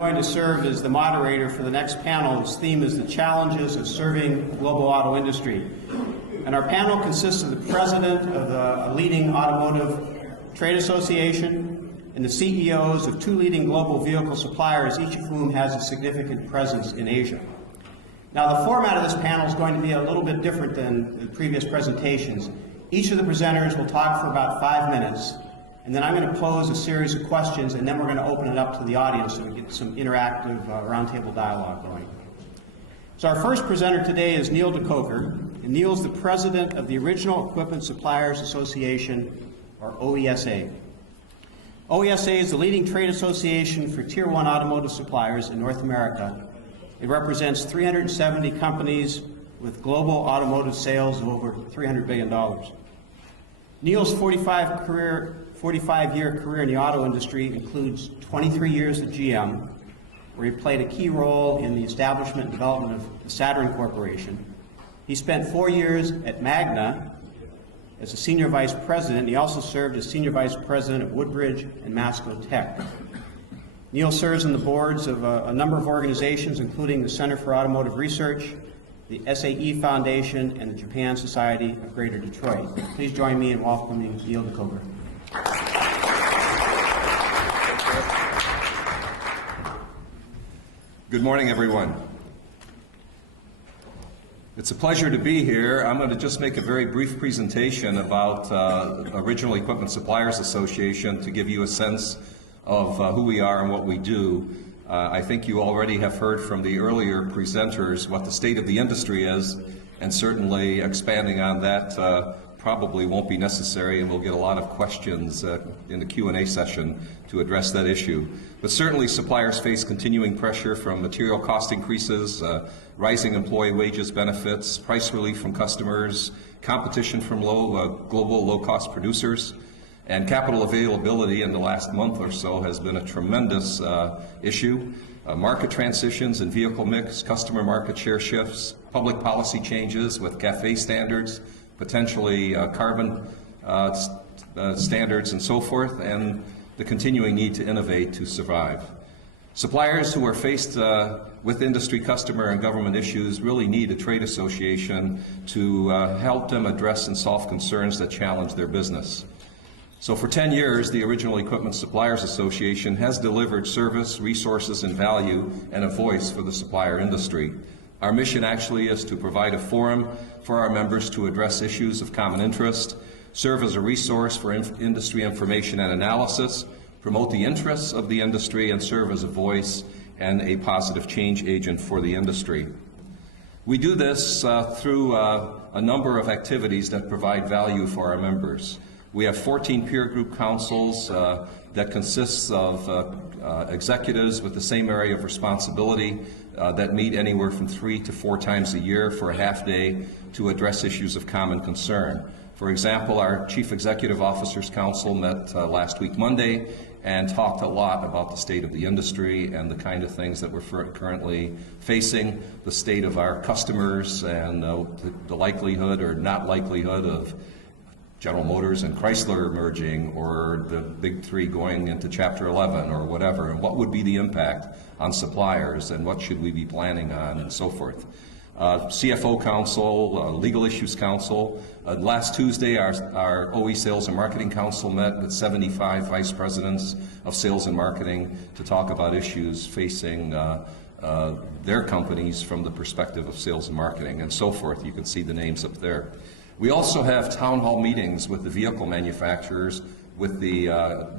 I'm going to serve as the moderator for the next panel. Its theme is the challenges of serving the global auto industry. And our panel consists of the president of a leading automotive trade association and the CEOs of two leading global vehicle suppliers, each of whom has a significant presence in Asia. Now, the format of this panel is going to be a little bit different than the previous presentations. Each of the presenters will talk for about 5 minutes, and then I'm going to pose a series of questions, and then we're going to open it up to the audience so we get some interactive roundtable dialogue going. So our first presenter today is Neil DeCoker, and Neil's the president of the Original Equipment Suppliers Association, or OESA. OESA is the leading trade association for Tier 1 automotive suppliers in North America. It represents 370 companies with global automotive sales of over $300 billion. Neil's 45-year career in the auto industry includes 23 years at GM, where he played a key role in the establishment and development of the Saturn Corporation. He spent 4 years at Magna as a senior vice president. He also served as senior vice president of Woodbridge and Masco Tech. Neil serves on the boards of a number of organizations, including the Center for Automotive Research, the SAE Foundation, and the Japan Society of Greater Detroit. Please join me in welcoming Neil DeCoker. Good morning, everyone. It's a pleasure to be here. I'm going to just make a very brief presentation about Original Equipment Suppliers Association to give you a sense of who we are and what we do. I think you already have heard from the earlier presenters what the state of the industry is, and certainly expanding on that probably won't be necessary, and we'll get a lot of questions in the Q&A session to address that issue. But certainly suppliers face continuing pressure from material cost increases, rising employee wages, benefits, price relief from customers, competition from global low-cost producers, and capital availability in the last month or so has been a tremendous issue. Market transitions and vehicle mix, customer market share shifts, public policy changes with CAFE standards, potentially carbon standards and so forth, and the continuing need to innovate to survive. Suppliers who are faced with industry, customer, and government issues really need a trade association to help them address and solve concerns that challenge their business. So for 10 years, the Original Equipment Suppliers Association has delivered service, resources, and value, and a voice for the supplier industry. Our mission actually is to provide a forum for our members to address issues of common interest, serve as a resource for industry information and analysis, promote the interests of the industry, and serve as a voice and a positive change agent for the industry. We do this through a number of activities that provide value for our members. We have 14 peer group councils that consists of executives with the same area of responsibility that meet anywhere from 3 to 4 times a year for a half day to address issues of common concern. For example, our Chief Executive Officers Council met last week Monday and talked a lot about the state of the industry and the kind of things that we're currently facing, the state of our customers, and the likelihood or not likelihood of General Motors and Chrysler merging, or the big three going into Chapter 11 or whatever, and what would be the impact on suppliers and what should we be planning on and so forth. CFO Council, Legal Issues Council. Last Tuesday, our OE Sales and Marketing Council met with 75 vice presidents of sales and marketing to talk about issues facing their companies from the perspective of sales and marketing and so forth. You can see the names up there. We also have town hall meetings with the vehicle manufacturers, with the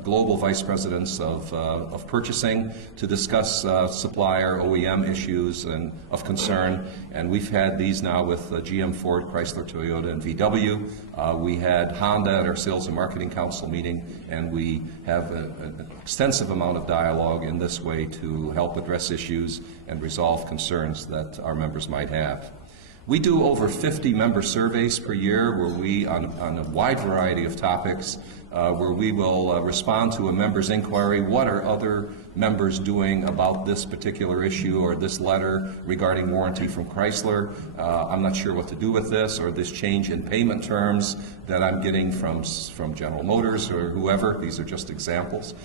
global vice presidents of purchasing to discuss supplier OEM issues and of concern. And we've had these now with GM, Ford, Chrysler, Toyota, and VW. We had Honda at our Sales and Marketing Council meeting, and we have an extensive amount of dialogue in this way to help address issues and resolve concerns that our members might have. We do over 50 member surveys per year where we, on a wide variety of topics, where we will respond to a member's inquiry, what are other members doing about this particular issue or this letter regarding warranty from Chrysler? I'm not sure what to do with this, or this change in payment terms that I'm getting from General Motors or whoever. These are just examples.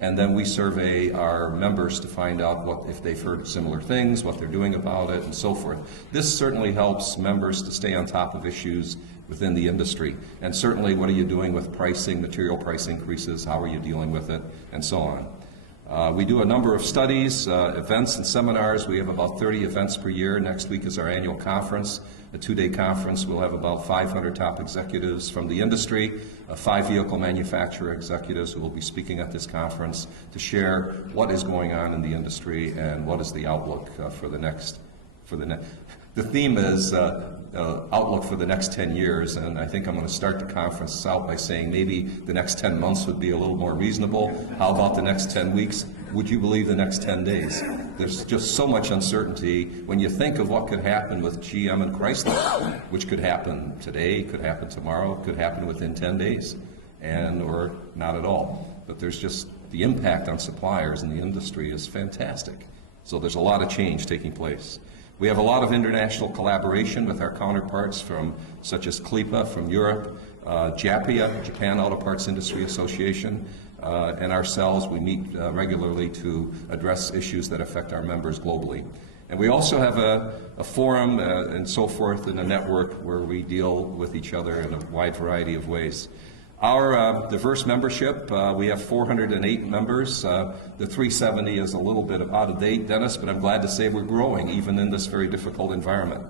and then we survey our members to find out if they've heard similar things, what they're doing about it, and so forth. This certainly helps members to stay on top of issues within the industry, and certainly what are you doing with pricing, material price increases, how are you dealing with it, and so on. We do a number of studies, events, and seminars. We have about 30 events per year. Next week is our annual conference, a 2-day conference. We'll have about 500 top executives from the industry, 5 vehicle manufacturer executives who will be speaking at this conference to share what is going on in the industry and what is the outlook for the next. The theme is outlook for the next 10 years, and I think I'm going to start the conference out by saying maybe the next 10 months would be a little more reasonable. How about the next 10 weeks? Would you believe the next 10 days? There's just so much uncertainty when you think of what could happen with GM and Chrysler, which could happen today, could happen tomorrow, could happen within 10 days, or not at all. But there's just the impact on suppliers in the industry is fantastic. So there's a lot of change taking place. We have a lot of international collaboration with our counterparts such as CLIPA from Europe, JAPIA, Japan Auto Parts Industry Association, and ourselves. We meet regularly to address issues that affect our members globally. And we also have a forum and so forth in a network where we deal with each other in a wide variety of ways. Our diverse membership, we have 408 members. The 370 is a little bit out of date, Dennis, but I'm glad to say we're growing even in this very difficult environment.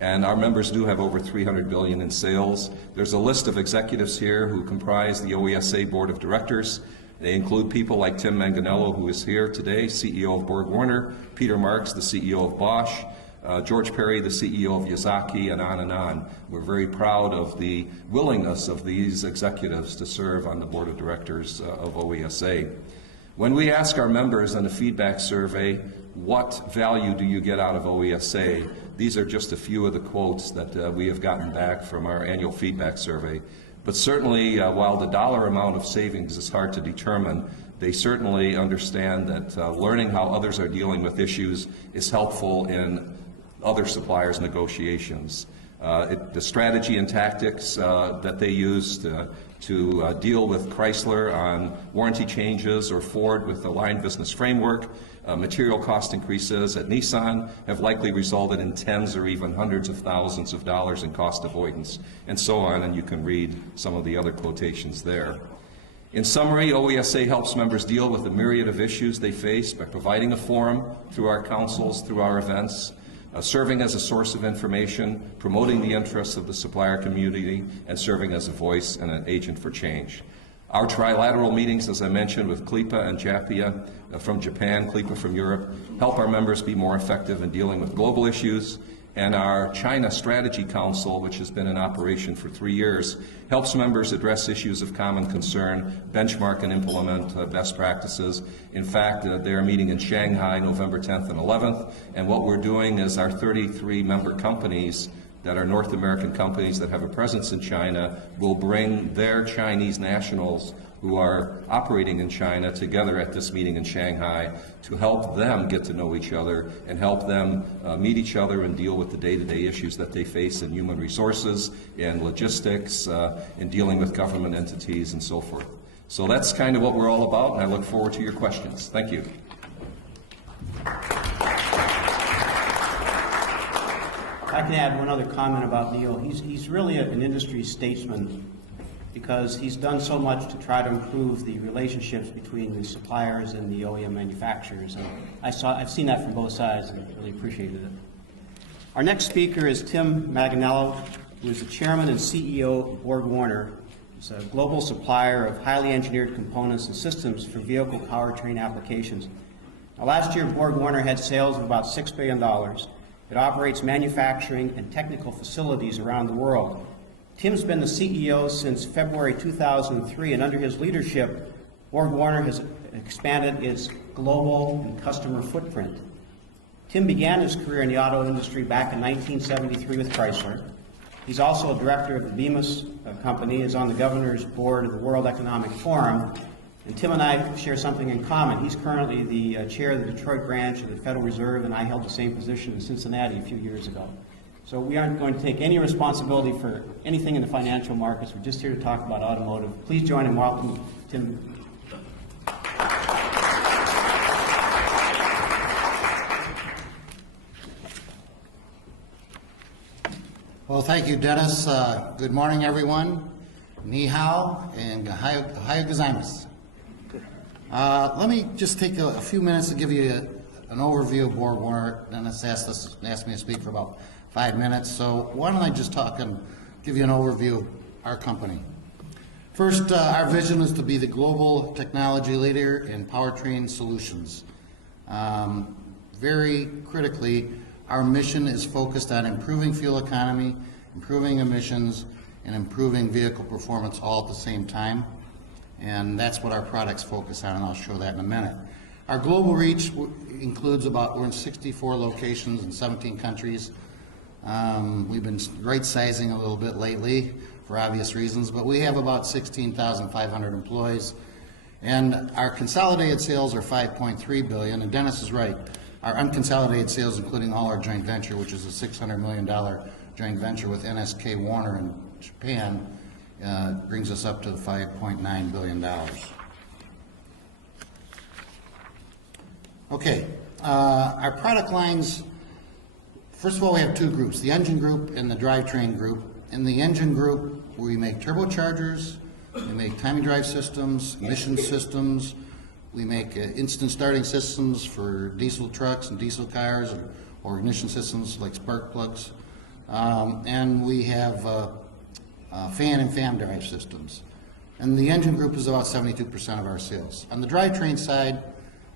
And our members do have over $300 billion in sales. There's a list of executives here who comprise the OESA Board of Directors. They include people like Tim Manganello, who is here today, CEO of Borg Warner, Peter Marks, the CEO of Bosch, George Perry, the CEO of Yazaki, and on and on. We're very proud of the willingness of these executives to serve on the board of directors of OESA. When we ask our members in a feedback survey, what value do you get out of OESA? These are just a few of the quotes that we have gotten back from our annual feedback survey. But certainly, while the dollar amount of savings is hard to determine, they certainly understand that learning how others are dealing with issues is helpful in other suppliers' negotiations. The strategy and tactics that they used to deal with Chrysler on warranty changes or Ford with the line business framework, material cost increases at Nissan have likely resulted in tens or even hundreds of thousands of dollars in cost avoidance, and so on, and you can read some of the other quotations there. In summary, OESA helps members deal with the myriad of issues they face by providing a forum through our councils, through our events, serving as a source of information, promoting the interests of the supplier community, and serving as a voice and an agent for change. Our trilateral meetings, as I mentioned, with CLIPA and JAPIA from Japan, CLIPA from Europe, help our members be more effective in dealing with global issues. And our China Strategy Council, which has been in operation for 3 years, helps members address issues of common concern, benchmark and implement best practices. In fact, they are meeting in Shanghai November 10th and 11th, and what we're doing is our 33 member companies that are North American companies that have a presence in China will bring their Chinese nationals who are operating in China together at this meeting in Shanghai to help them get to know each other and help them meet each other and deal with the day-to-day issues that they face in human resources, in logistics, in dealing with government entities and so forth. So that's kind of what we're all about, and I look forward to your questions. Thank you. I can add one other comment about Neil. He's really an industry statesman because he's done so much to try to improve the relationships between the suppliers and the OEM manufacturers. And I've seen that from both sides and really appreciated it. Our next speaker is Tim Manganello, who is the chairman and CEO of Borg Warner. It's a global supplier of highly engineered components and systems for vehicle powertrain applications. Now, last year, Borg Warner had sales of about $6 billion. It operates manufacturing and technical facilities around the world. Tim's been the CEO since February 2003, and under his leadership, Borg Warner has expanded its global and customer footprint. Tim began his career in the auto industry back in 1973 with Chrysler. He's also a director of the Bemis company, is on the governor's board of the World Economic Forum, and Tim and I share something in common. He's currently the chair of the Detroit branch of the Federal Reserve, and I held the same position in Cincinnati a few years ago. So we aren't going to take any responsibility for anything in the financial markets. We're just here to talk about automotive. Please join and welcome Tim. Well, thank you, Dennis. Good morning, everyone. Ni hao and ohayou gozaimasu. Let me just take a few minutes to give you an overview of Borg Warner. Dennis asked me to speak for about 5 minutes, so why don't I just talk and give you an overview of our company. First, our vision is to be the global technology leader in powertrain solutions. Very critically, our mission is focused on improving fuel economy, improving emissions, and improving vehicle performance all at the same time. And that's what our products focus on, and I'll show that in a minute. Our global reach includes we're in 64 locations in 17 countries. We've been right-sizing a little bit lately for obvious reasons, but we have about 16,500 employees. And our consolidated sales are $5.3 billion, and Dennis is right. Our unconsolidated sales, including all our joint venture, which is a $600 million joint venture with NSK Warner in Japan, brings us up to the $5.9 billion. Okay, our product lines, first of all, we have two groups, the engine group and the drivetrain group. In the engine group, we make turbochargers, we make timing drive systems, emission systems, we make instant starting systems for diesel trucks and diesel cars, or ignition systems like spark plugs. And we have fan and fan drive systems. And the engine group is about 72% of our sales. On the drivetrain side,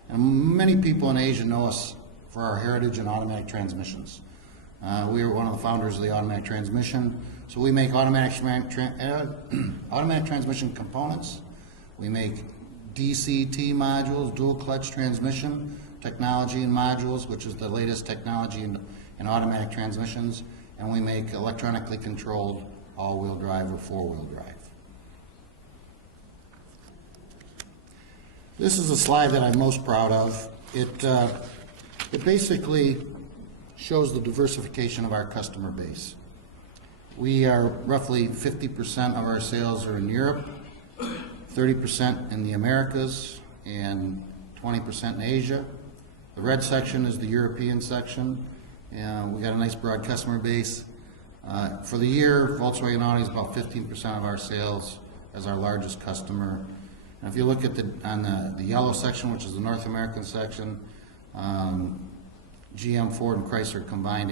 and many people in Asia know us for our heritage in automatic transmissions. We were one of the founders of the automatic transmission. So we make automatic transmission components. We make DCT modules, dual clutch transmission technology and modules, which is the latest technology in automatic transmissions. And we make electronically controlled all-wheel drive or four-wheel drive. This is a slide that I'm most proud of. It basically shows the diversification of our customer base. We are roughly 50% of our sales are in Europe, 30% in the Americas, and 20% in Asia. The red section is the European section. We got a nice broad customer base. For the year, Volkswagen Audi is about 15% of our sales as our largest customer. And if you look at the yellow section, which is the North American section, GM, Ford, and Chrysler combined,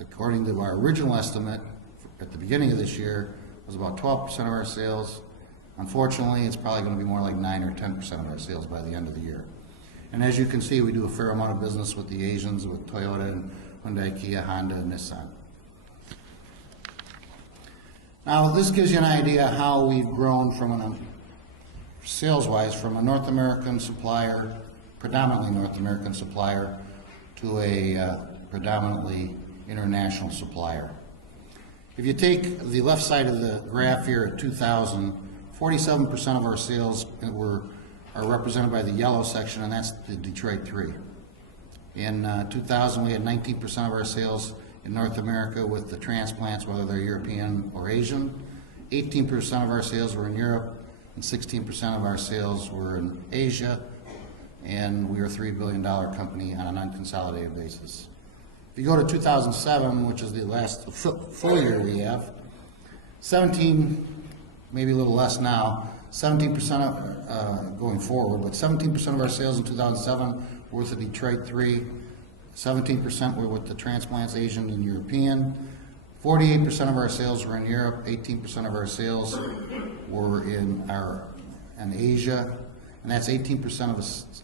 according to our original estimate at the beginning of this year, was about 12% of our sales. Unfortunately, it's probably going to be more like 9 or 10% of our sales by the end of the year. And as you can see, we do a fair amount of business with the Asians, with Toyota and Hyundai, Kia, Honda, and Nissan. Now, this gives you an idea how we've grown from sales-wise from a North American supplier, predominantly North American supplier, to a predominantly international supplier. If you take the left side of the graph here at 2000, 47% of our sales are represented by the yellow section, and that's the Detroit 3. In 2000, we had 19% of our sales in North America with the transplants, whether they're European or Asian. 18% of our sales were in Europe, and 16% of our sales were in Asia, and we are a $3 billion company on an unconsolidated basis. If you go to 2007, which is the last full year we have, 17, maybe a little less now, 17% going forward, but 17% of our sales in 2007 were with the Detroit 3, 17% were with the transplants, Asian and European, 48% of our sales were in Europe, 18% of our sales were in Asia, and that's 18%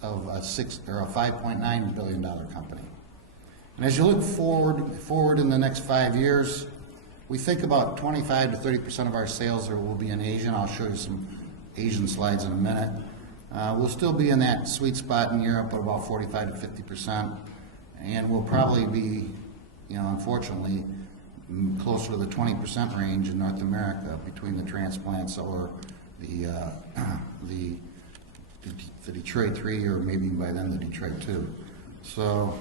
of a $5.9 billion company. And as you look forward in the next 5 years, we think about 25 to 30% of our sales will be in Asia, and I'll show you some Asian slides in a minute. We'll still be in that sweet spot in Europe at about 45 to 50%, and we'll probably be, unfortunately, closer to the 20% range in North America between the transplants or the Detroit 3, or maybe by then the Detroit 2. So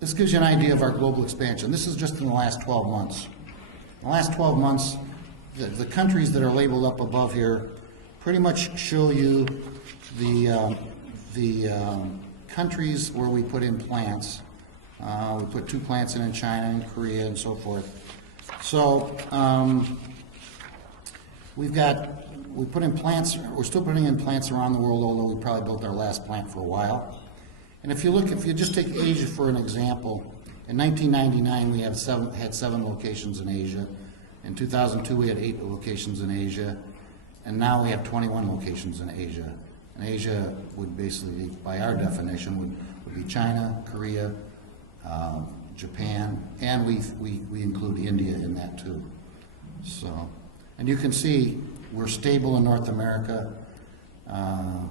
this gives you an idea of our global expansion. This is just in the last 12 months. In the last 12 months, the countries that are labeled up above here pretty much show you the countries where we put in plants We put 2 plants in China and Korea and so forth. So we put in plants, we're still putting in plants around the world, although we probably built our last plant for a while. And if you just take Asia for an example, in 1999 we had 7 locations in Asia. In 2002 we had 8 locations in Asia. And now we have 21 locations in Asia. And Asia would basically, by our definition, would be China, Korea, Japan, and we include India in that too. So, and you can see we're stable in North America.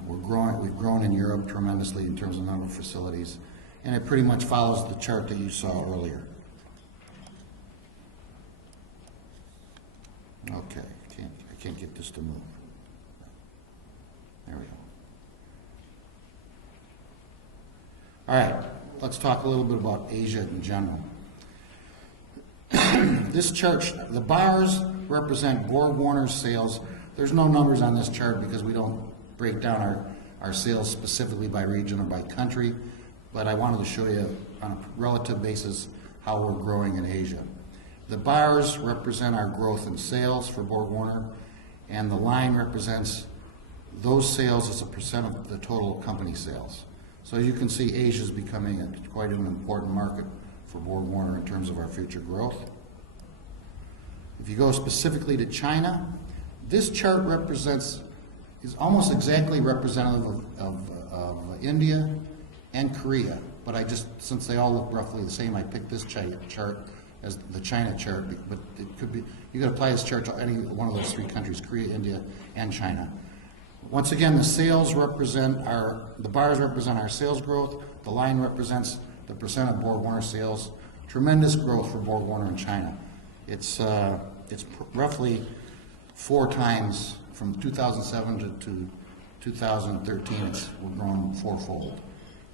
We've grown in Europe tremendously in terms of number of facilities, and it pretty much follows the chart that you saw earlier. Okay, I can't get this to move. There we go. All right, let's talk a little bit about Asia in general. This chart, the bars represent Borg Warner's sales. There's no numbers on this chart because we don't break down our sales specifically by region or by country, but I wanted to show you on a relative basis how we're growing in Asia. The bars represent our growth in sales for Borg Warner, and the line represents those sales as a percent of the total company sales. So you can see Asia is becoming quite an important market for Borg Warner in terms of our future growth. If you go specifically to China, this chart is almost exactly representative of India and Korea, but since they all look roughly the same, I picked this chart as the China chart, but it could be, you could apply this chart to any one of those 3 countries, Korea, India, and China. Once again, the bars represent our sales growth, the line represents the percent of Borg Warner sales. Tremendous growth for Borg Warner in China. It's roughly 4 times from 2007 to 2013. We're growing 4-fold.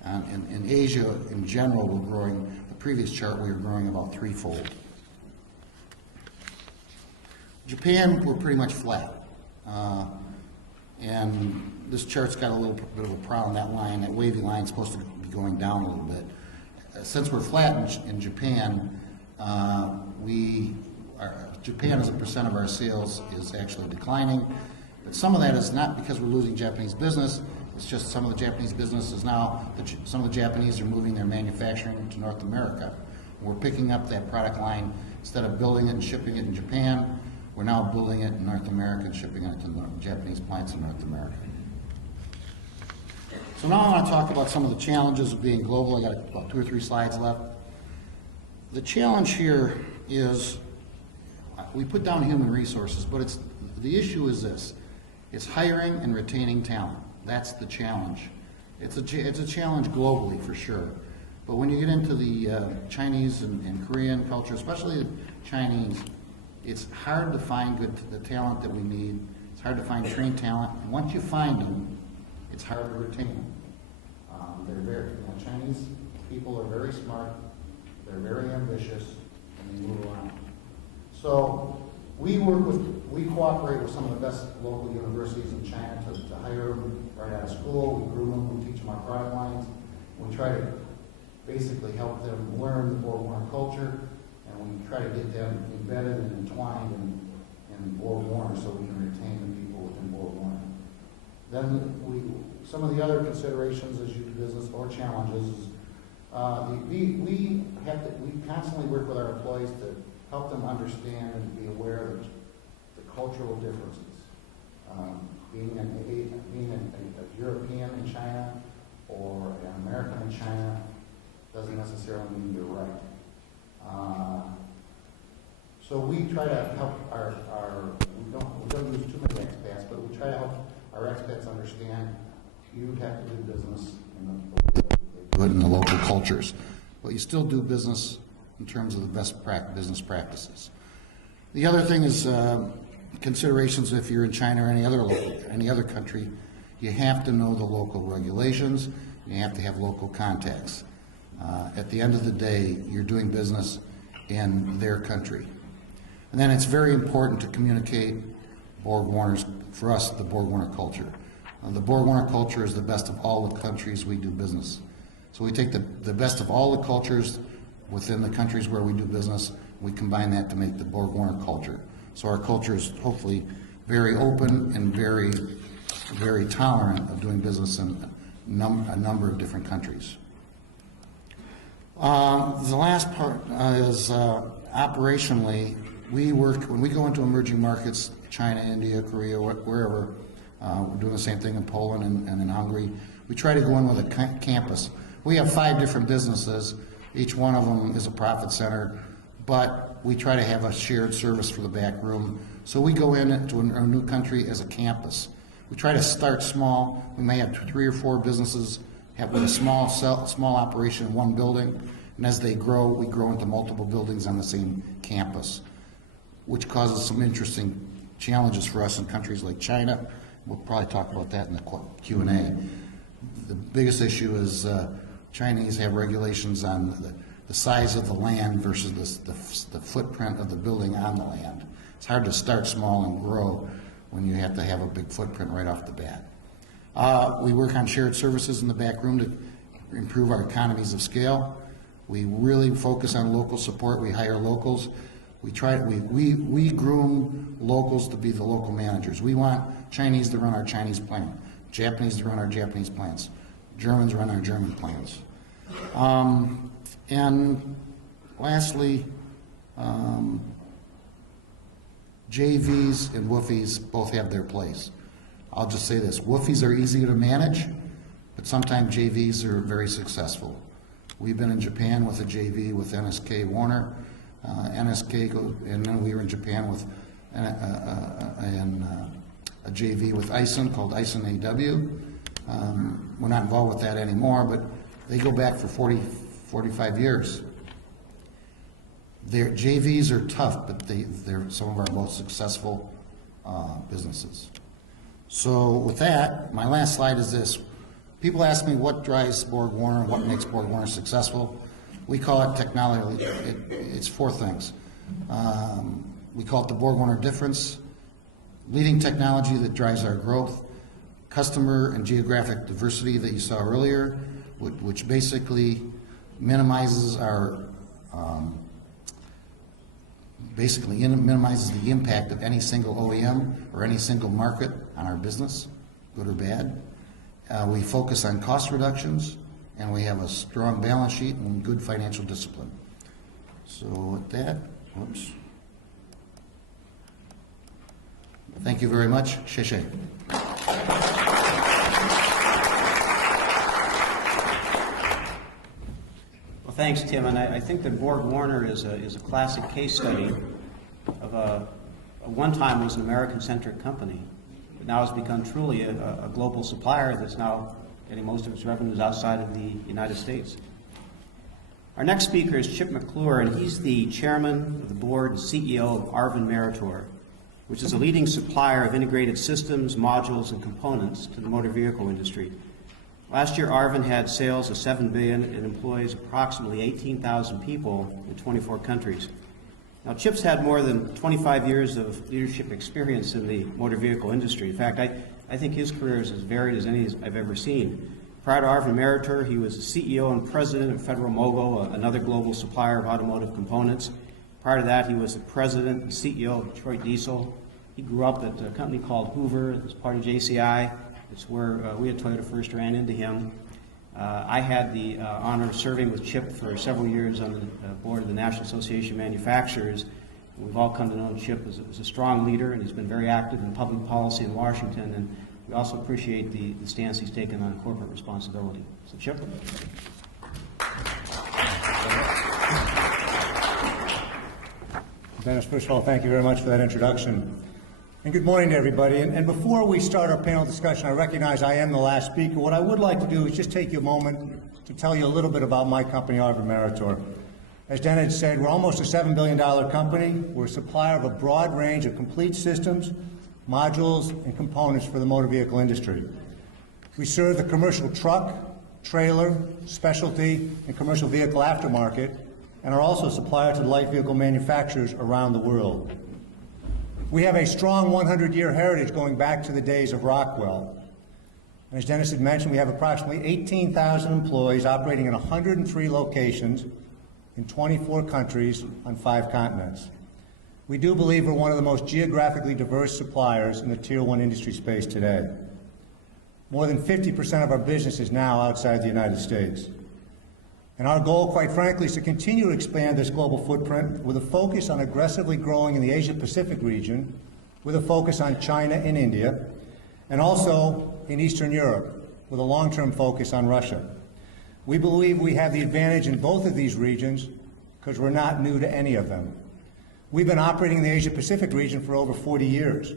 And in Asia, in general, we're growing. The previous chart, we were growing about 3-fold. Japan, we're pretty much flat. And this chart's got a little bit of a problem. That wavy line is supposed to be going down a little bit. Since we're flat in Japan, Japan as a percent of our sales is actually declining. But some of that is not because we're losing Japanese business. It's just some of the Japanese businesses now, some of the Japanese are moving their manufacturing to North America. We're picking up that product line. Instead of building it and shipping it in Japan, we're now building it in North America and shipping it to the Japanese plants in North America. So now I want to talk about some of the challenges of being global. I got about 2 or 3 slides left. The challenge here is, we put down human resources, but the issue is this. It's hiring and retaining talent. That's the challenge. It's a challenge globally for sure. But when you get into the Chinese and Korean culture, especially the Chinese, it's hard to find the talent that we need. It's hard to find trained talent. And once you find them, it's hard to retain them. Chinese people are very smart. They're very ambitious, and they move around. So we cooperate with some of the best local universities in China to hire them right out of school. We groom them, we teach them our product lines. We try to basically help them learn the Borg Warner culture, and we try to get them embedded and entwined in Borg Warner so we can retain the people within Borg Warner. Then some of the other considerations as you do business or challenges is we constantly work with our employees to help them understand and be aware of the cultural differences. Being a European in China or an American in China doesn't necessarily mean you're right. So we try to help we don't use too many expats, but we try to help our expats understand you have to do business in the local cultures, but you still do business in terms of the best business practices. The other thing is considerations if you're in China or any other country, you have to know the local regulations, you have to have local contacts. At the end of the day, you're doing business in their country. And then it's very important to communicate Borg Warner's, for us, the Borg Warner culture. The Borg Warner culture is the best of all the countries we do business. So we take the best of all the cultures within the countries where we do business, we combine that to make the Borg Warner culture. So our culture is hopefully very open and very tolerant of doing business in a number of different countries. The last part is operationally, when we go into emerging markets, China, India, Korea, wherever, we're doing the same thing in Poland and in Hungary. We try to go in with a campus. We have 5 different businesses. Each one of them is a profit center, but we try to have a shared service for the back room. So we go into a new country as a campus. We try to start small. We may have 3 or 4 businesses with a small operation in one building, and as they grow, we grow into multiple buildings on the same campus, which causes some interesting challenges for us in countries like China. We'll probably talk about that in the Q&A. The biggest issue is Chinese have regulations on the size of the land versus the footprint of the building on the land. It's hard to start small and grow when you have to have a big footprint right off the bat. We work on shared services in the back room to improve our economies of scale. We really focus on local support. We hire locals. We groom locals to be the local managers. We want Chinese to run our Chinese plant, Japanese to run our Japanese plants, Germans run our German plants. And lastly, JVs and WOOFIes both have their place. I'll just say this, WOOFIes are easy to manage, but sometimes JVs are very successful. We've been in Japan with a JV with NSK Warner, and then we were in Japan with a JV with Eisen called Eisen AW. We're not involved with that anymore, but they go back for 45 years. Their JVs are tough, but they're some of our most successful businesses. So with that, my last slide is this. People ask me what drives Borg Warner, what makes Borg Warner successful. We call it technology. It's 4 things. We call it the Borg Warner difference, leading technology that drives our growth, customer and geographic diversity that you saw earlier, which basically minimizes our minimizes the impact of any single OEM or any single market on our business, good or bad. We focus on cost reductions, and we have a strong balance sheet and good financial discipline. So with that, whoops. Thank you very much. Sheshe. Well, thanks, Tim. And I think that Borg Warner is a classic case study of a one time was an American-centric company, but now has become truly a global supplier that's now getting most of its revenues outside of the United States. Our next speaker is Chip McClure, and he's the chairman of the board and CEO of Arvin Meritor, which is a leading supplier of integrated systems, modules, and components to the motor vehicle industry. Last year, Arvin had sales of $7 billion and employs approximately 18,000 people in 24 countries. Now, Chip's had more than 25 years of leadership experience in the motor vehicle industry. In fact, I think his career is as varied as any I've ever seen. Prior to Arvin Meritor, he was the CEO and president of Federal Mogul, another global supplier of automotive components. Prior to that, he was the president and CEO of Detroit Diesel. He grew up at a company called Hoover as part of JCI. It's where we at Toyota first ran into him. I had the honor of serving with Chip for several years on the board of the National Association of Manufacturers. We've all come to know Chip as a strong leader, and he's been very active in public policy in Washington, and we also appreciate the stance he's taken on corporate responsibility. So, Chip. Dennis, first of all, thank you very much for that introduction. And good morning to everybody. And before we start our panel discussion, I recognize I am the last speaker. What I would like to do is just take you a moment to tell you a little bit about my company, Arvin Meritor. As Dennis said, we're almost a $7 billion company. We're a supplier of a broad range of complete systems, modules, and components for the motor vehicle industry. We serve the commercial truck, trailer, specialty, and commercial vehicle aftermarket, and are also a supplier to the light vehicle manufacturers around the world. We have a strong 100-year heritage going back to the days of Rockwell. And as Dennis had mentioned, we have approximately 18,000 employees operating in 103 locations in 24 countries on 5 continents. We do believe we're one of the most geographically diverse suppliers in the Tier 1 industry space today. More than 50% of our business is now outside the United States. And our goal, quite frankly, is to continue to expand this global footprint with a focus on aggressively growing in the Asia-Pacific region, with a focus on China and India, and also in Eastern Europe, with a long-term focus on Russia. We believe we have the advantage in both of these regions because we're not new to any of them. We've been operating in the Asia-Pacific region for over 40 years.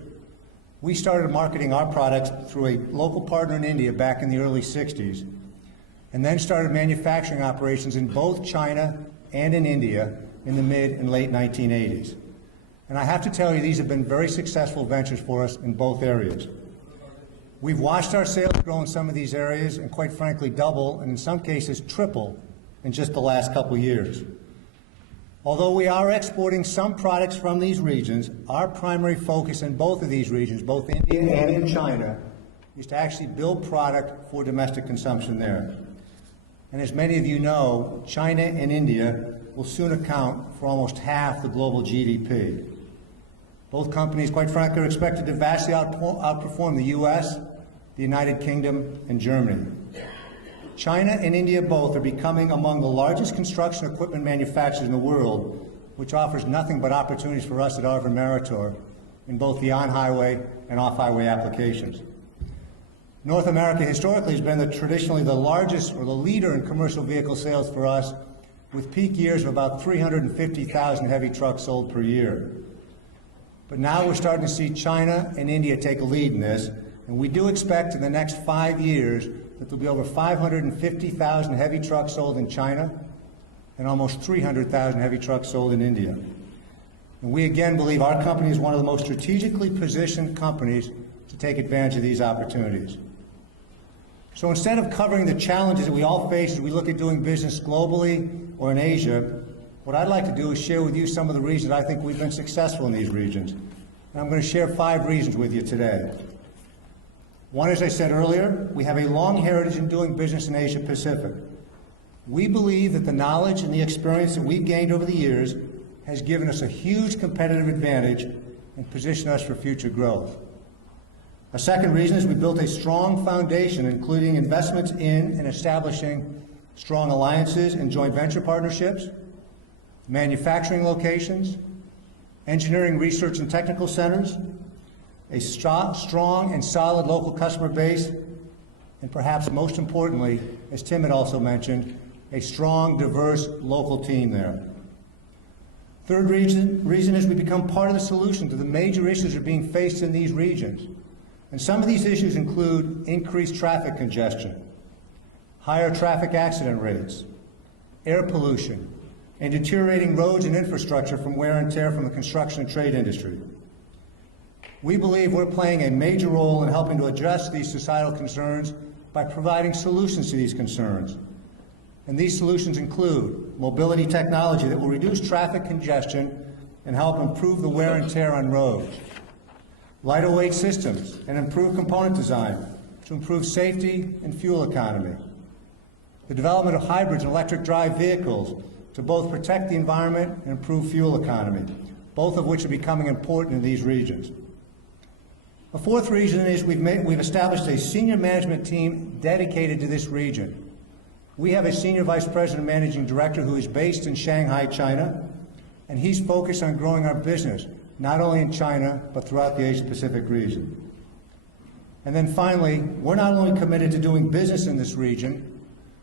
We started marketing our products through a local partner in India back in the early 60s, and then started manufacturing operations in both China and in India in the mid and late 1980s. And I have to tell you, these have been very successful ventures for us in both areas. We've watched our sales grow in some of these areas and, quite frankly, double, and in some cases triple, in just the last couple years. Although we are exporting some products from these regions, our primary focus in both of these regions, both India and in China, is to actually build product for domestic consumption there. And as many of you know, China and India will soon account for almost half the global GDP. Both companies, quite frankly, are expected to vastly outperform the U.S., the United Kingdom, and Germany. China and India both are becoming among the largest construction equipment manufacturers in the world, which offers nothing but opportunities for us at Arvin Meritor in both the on-highway and off-highway applications. North America historically has been traditionally the largest or the leader in commercial vehicle sales for us, with peak years of about 350,000 heavy trucks sold per year. But now we're starting to see China and India take a lead in this, and we do expect in the next 5 years that there'll be over 550,000 heavy trucks sold in China and almost 300,000 heavy trucks sold in India. And we again believe our company is one of the most strategically positioned companies to take advantage of these opportunities. So instead of covering the challenges that we all face as we look at doing business globally or in Asia, what I'd like to do is share with you some of the reasons I think we've been successful in these regions. And I'm going to share 5 reasons with you today. One, as I said earlier, we have a long heritage in doing business in Asia Pacific. We believe that the knowledge and the experience that we've gained over the years has given us a huge competitive advantage and positioned us for future growth. A second reason is we built a strong foundation, including investments in and establishing strong alliances and joint venture partnerships, manufacturing locations, engineering, research, and technical centers, a strong and solid local customer base, and perhaps most importantly, as Tim had also mentioned, a strong, diverse local team there. Third reason is we become part of the solution to the major issues that are being faced in these regions. And some of these issues include increased traffic congestion, higher traffic accident rates, air pollution, and deteriorating roads and infrastructure from wear and tear from the construction and trade industry. We believe we're playing a major role in helping to address these societal concerns by providing solutions to these concerns. And these solutions include mobility technology that will reduce traffic congestion and help improve the wear and tear on roads, lighter weight systems and improved component design to improve safety and fuel economy, the development of hybrids and electric drive vehicles to both protect the environment and improve fuel economy, both of which are becoming important in these regions. A fourth reason is we've established a senior management team dedicated to this region. We have a senior vice president and managing director who is based in Shanghai, China, and he's focused on growing our business, not only in China, but throughout the Asia-Pacific region. And then finally, we're not only committed to doing business in this region,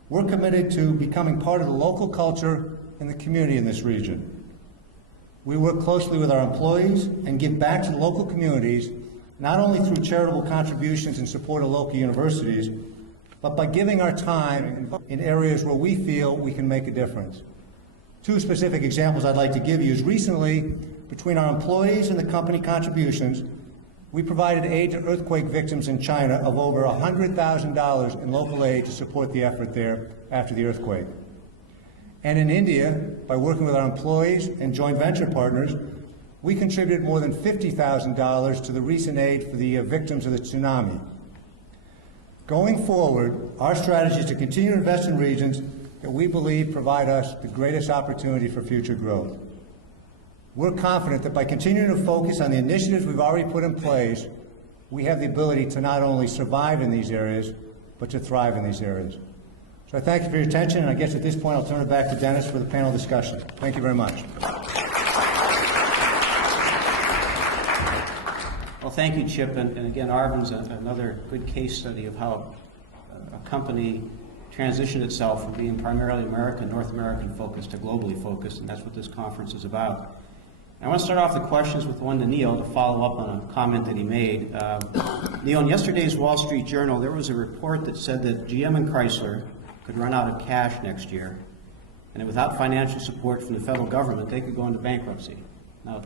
we're committed to becoming part of the local culture and the community in this region. We work closely with our employees and give back to the local communities, not only through charitable contributions and support of local universities, but by giving our time in areas where we feel we can make a difference. 2 specific examples I'd like to give you is recently, between our employees and the company contributions, we provided aid to earthquake victims in China of over $100,000 in local aid to support the effort there after the earthquake. And in India, by working with our employees and joint venture partners, we contributed more than $50,000 to the recent aid for the victims of the tsunami. Going forward, our strategy is to continue to invest in regions that we believe provide us the greatest opportunity for future growth. We're confident that by continuing to focus on the initiatives we've already put in place, we have the ability to not only survive in these areas, but to thrive in these areas. So I thank you for your attention, and I guess at this point I'll turn it back to Dennis for the panel discussion. Thank you very much. Well, thank you, Chip. And again, Arvin's another good case study of how a company transitioned itself from being primarily American, North American focused to globally focused, and that's what this conference is about. I want to start off the questions with one to Neil to follow up on a comment that he made. Neil, in yesterday's Wall Street Journal, there was a report that said that GM and Chrysler could run out of cash next year, and that without financial support from the federal government, they could go into bankruptcy. Now,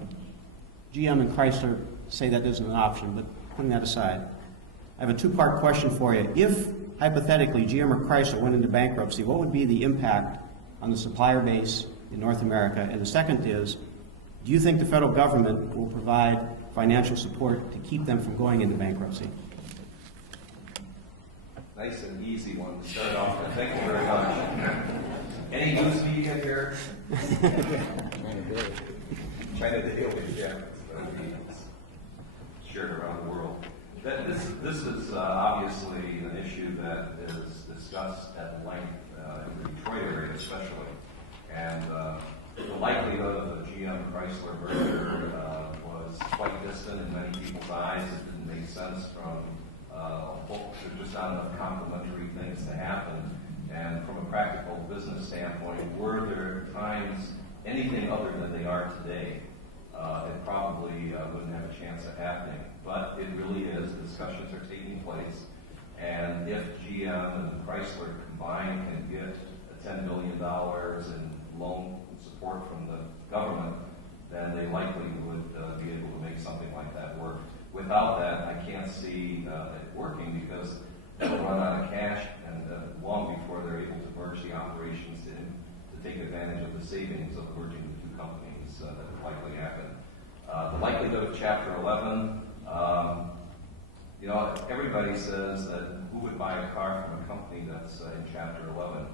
GM and Chrysler say that isn't an option, but putting that aside, I have a two-part question for you. If, hypothetically, GM or Chrysler went into bankruptcy, what would be the impact on the supplier base in North America? And the second is, do you think the federal government will provide financial support to keep them from going into bankruptcy? Nice and easy one to start off with. Thank you very much. Any news media here? China Daily, yeah. Shared around the world. This is obviously an issue that is discussed at length in the Detroit area especially. And the likelihood of the GM-Chrysler merger was quite distant in many people's eyes. It didn't make sense from there's just not enough complementary things to happen. And from a practical business standpoint, were there times anything other than they are today, it probably wouldn't have a chance of happening. But it really is. Discussions are taking place. And if GM and Chrysler combined can get $10 billion in loan support from the government, then they likely would be able to make something like that work. Without that, I can't see it working because they'll run out of cash and long before they're able to merge the operations to take advantage of the savings of merging the two companies that would likely happen. The likelihood of Chapter 11, everybody says that who would buy a car from a company that's in Chapter 11?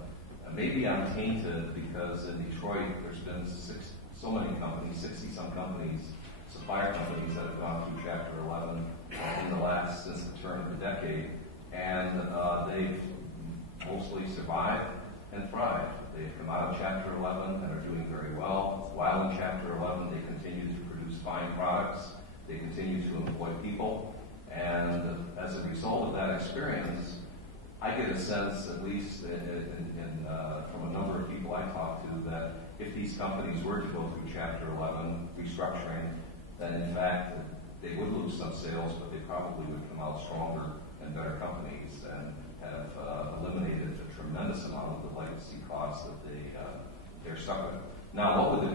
Maybe I'm tainted because in Detroit there's been so many companies, 60-some companies, supplier companies that have gone through Chapter 11 since the turn of the decade, and they've mostly survived and thrived. They've come out of Chapter 11 and are doing very well. While in Chapter 11, they continue to produce fine products. They continue to employ people, and as a result of that experience, I get a sense, at least from a number of people I talk to, that if these companies were to go through Chapter 11 restructuring, then in fact they would lose some sales, but they probably would come out stronger and better companies and have eliminated a tremendous amount of the legacy costs that they're stuck with. Now, what would the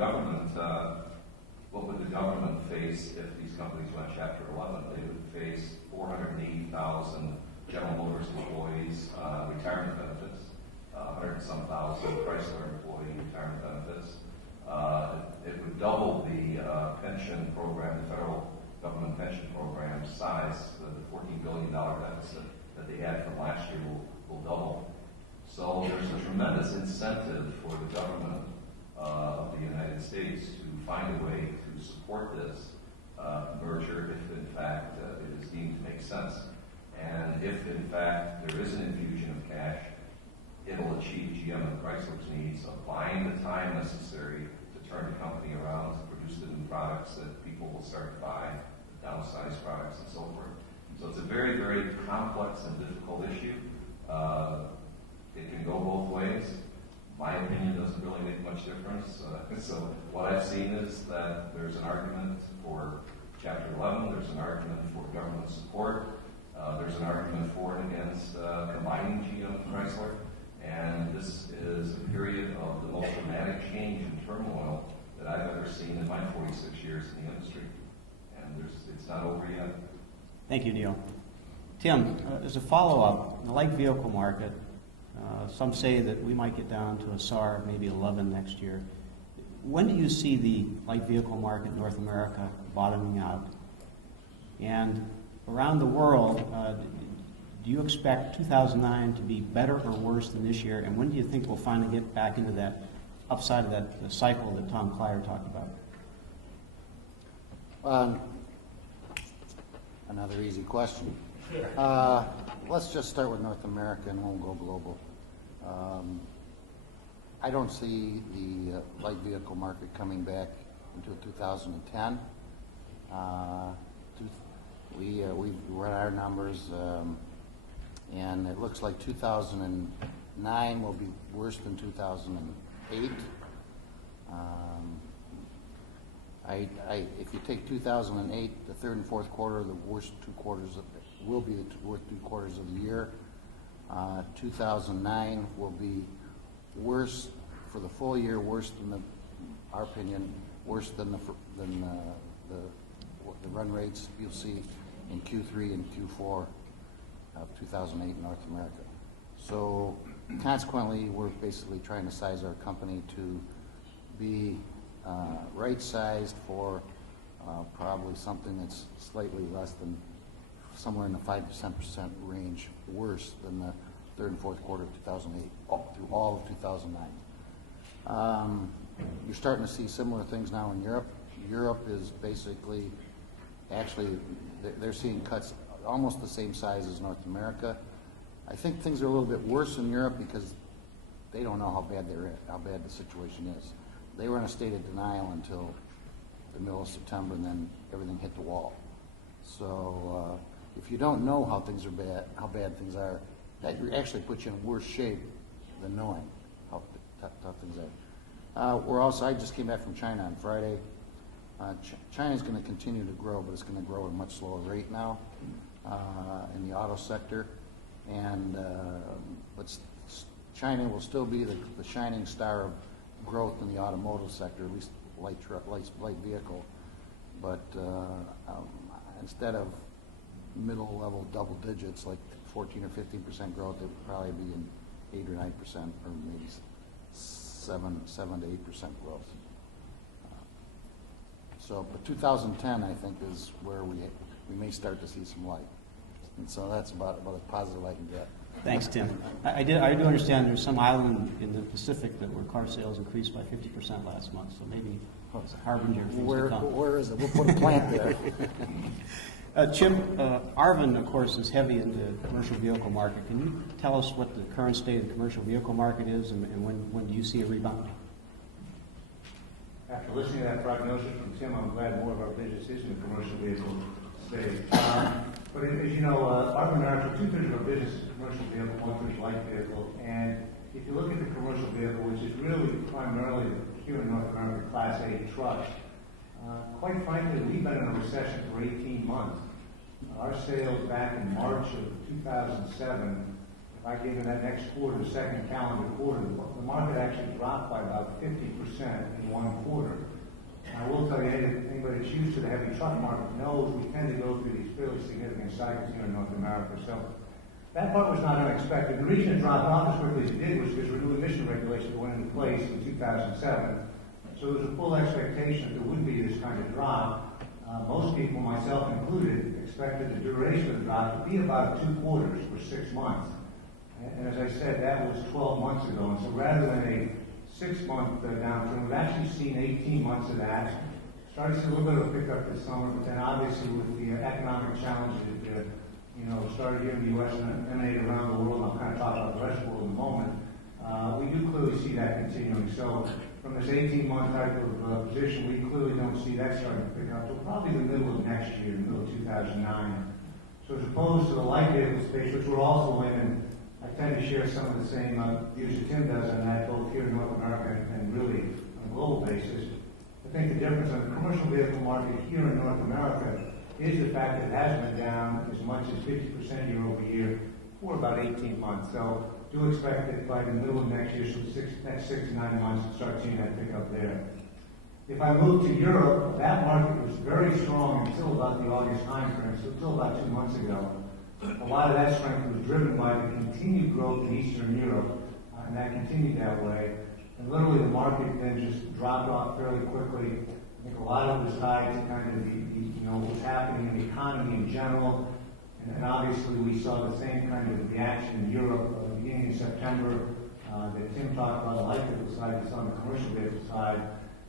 government face if these companies went Chapter 11? They would face 480,000 General Motors employees retirement benefits, 100-some thousand Chrysler employee retirement benefits. It would double the pension program, the federal government pension program size. The $14 billion deficit that they had from last year will double. So there's a tremendous incentive for the government of the United States to find a way to support this merger if in fact it is deemed to make sense. And if in fact there is an infusion of cash, it'll achieve GM and Chrysler's needs of buying the time necessary to turn the company around, to produce the new products that people will start to buy, downsized products and so forth. So it's a very, very complex and difficult issue. It can go both ways. My opinion doesn't really make much difference. So what I've seen is that there's an argument for Chapter 11, there's an argument for government support, there's an argument for and against combining GM and Chrysler, and this is a period of the most dramatic change and turmoil that I've ever seen in my 46 years in the industry, and it's not over yet. Thank you, Neil. Tim, as a follow-up, the light vehicle market, some say that we might get down to a SAR of maybe 11 next year. When do you see the light vehicle market in North America bottoming out? And around the world, do do you expect 2009 to be better or worse than this year? And when do you think we'll finally get back into that upside of that the cycle that Tom Clyer talked about? Another easy question. Let's just start with North America and we'll go global. I don't see the light vehicle market coming back until 2010. We run our numbers, and it looks like 2009 will be worse than 2008. If you take 2008, the third and fourth quarter, the worst two quarters will be the worst 2 quarters of the year. 2009 will be worse for the full year, worse than our opinion, worse than the run rates you'll see in Q3 and Q4 of 2008 in North America. So consequently, we're basically trying to size our company to be right-sized for probably something that's slightly less than, somewhere in the 5 to 10% range, worse than the third and fourth quarter of 2008, through all of 2009. You're starting to see similar things now in Europe. Europe is basically, actually, they're seeing cuts almost the same size as North America. I think things are a little bit worse in Europe because they don't know how bad the situation is. They were in a state of denial until the middle of September, and then everything hit the wall. So if you don't know how things are bad, how bad things are, that actually puts you in worse shape than knowing how tough things are. I just came back from China on Friday. China's going to continue to grow, but it's going to grow at a much slower rate now in the auto sector. But China will still be the shining star of growth in the automotive sector, at least light vehicle. But instead of middle-level double digits, like 14 or 15% growth, it would probably be in 8 or 9%, or maybe 7 to 8% growth. But 2010, I think, is where we may start to see some light. And so that's about as positive I can get. Thanks, Tim. I do understand there's some island in the Pacific where car sales increased by 50% last month, so maybe it's a harbinger of things to come. Where is it? We'll put a plant there. Chip, Arvin, of course, is heavy into the commercial vehicle market. Can you tell us what the current state of the commercial vehicle market is, and when do you see a rebound? After listening to that prognosis from Tim, I'm glad more of our business is in the commercial vehicle space. But as you know, our America, 2/3 of our business is commercial vehicle, 1/3 light vehicle. And if you look at the commercial vehicle, which is really primarily here in North America, Class 8 trucks, quite frankly, we've been in a recession for 18 months. Our sales back in March of 2007, if I give you that next quarter, the second calendar quarter, the market actually dropped by about 50% in one quarter. I will tell you, anybody that's used to the heavy truck market knows we tend to go through these fairly significant cycles here in North America. So that part was not unexpected. The reason it dropped off as quickly as it did was because renewed emission regulations went into place in 2007. So there was a full expectation that there would be this kind of drop. Most people, myself included, expected the duration of the drop to be about 2 quarters or 6 months. And as I said, that was 12 months ago. And so rather than a 6-month downturn, we've actually seen 18 months of that. Started to see a little bit of a pickup this summer, but then obviously with the economic challenges that started here in the U.S. and emanated around the world, and I'll kind of talk about the rest of the world in a moment, we do clearly see that continuing. So from this 18-month type of position, we clearly don't see that starting to pick up until probably the middle of next year, the middle of 2009. So as opposed to the light vehicle space, which we're also in, and I tend to share some of the same views that Tim does on that, both here in North America and really on a global basis. I think the difference in the commercial vehicle market here in North America is the fact that it has been down as much as 50% year over year for about 18 months. So do expect that by the middle of next year, so next 6 to 9 months, to start seeing that pick up there. If I move to Europe, that market was very strong until about the August time frame, so until about 2 months ago. A lot of that strength was driven by the continued growth in Eastern Europe, and that continued that way. And literally the market then just dropped off fairly quickly. I think a lot of it was tied to kind of what's happening in the economy in general, and And obviously, we saw the same kind of reaction in Europe beginning in September that Tim talked about on the light vehicle side, it's on the commercial vehicle side.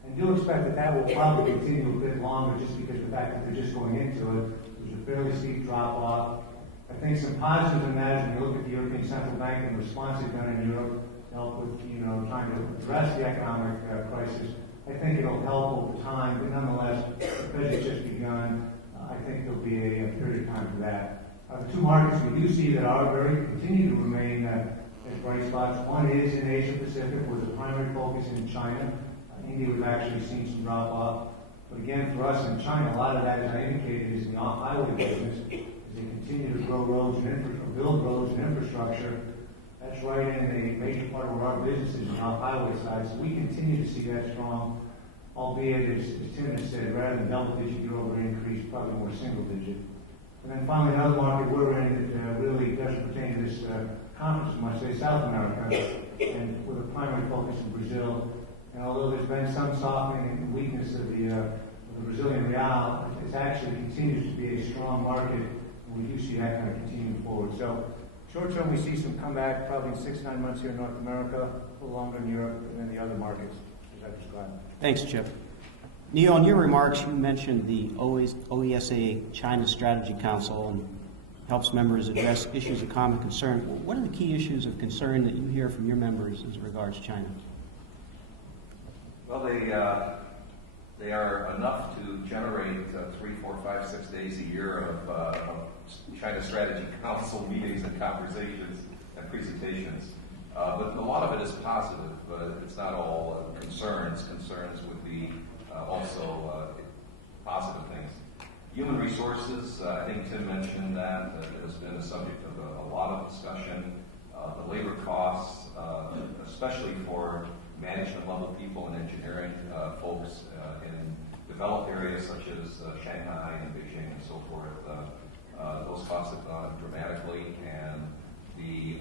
And do expect that that will probably continue a bit longer just because of the fact that they're just going into it. There's a fairly steep drop off. I think some positives in that is when you look at the European Central Bank and the response they've done in Europe to help with, trying to address the economic crisis. I think it'll help over time, but nonetheless, because it's just begun, I think there'll be a period of time for that. The two markets we do see that continue to remain as bright spots. One is in Asia Pacific, with the primary focus in China. India, we've actually seen some drop off. But again, for us in China, a lot of that, as I indicated, is the off-highway business. As they continue to grow roads and build roads and infrastructure, that's right in a major part of where our business is on the off-highway side. So we continue to see that strong, albeit, as Tim has said, rather than double-digit year-over-year increase, probably more single-digit. And then finally, another market we're in that really doesn't pertain to this conference as much, say South America, and with a primary focus in Brazil. And although there's been some softening and weakness of the Brazilian real, it actually continues to be a strong market, and we do see that kind of continuing forward. So short term, we see some comeback probably in 6 to 9 months here in North America, a little longer in Europe, and then the other markets, as I described. Thanks, Chip. Neil, in your remarks, you mentioned the OESA China Strategy Council and helps members address issues of common concern. What are the key issues of concern that you hear from your members as regards China? Well, they are enough to generate 3, 4, 5, 6 days a year of China Strategy Council meetings and conversations and presentations. But a lot of it is positive. It's not all concerns. Concerns would be also positive things. Human resources, I think Tim mentioned that has been a subject of a lot of discussion. The labor costs, especially for management level people and engineering folks in developed areas such as Shanghai and Beijing and so forth, those costs have gone up dramatically, and the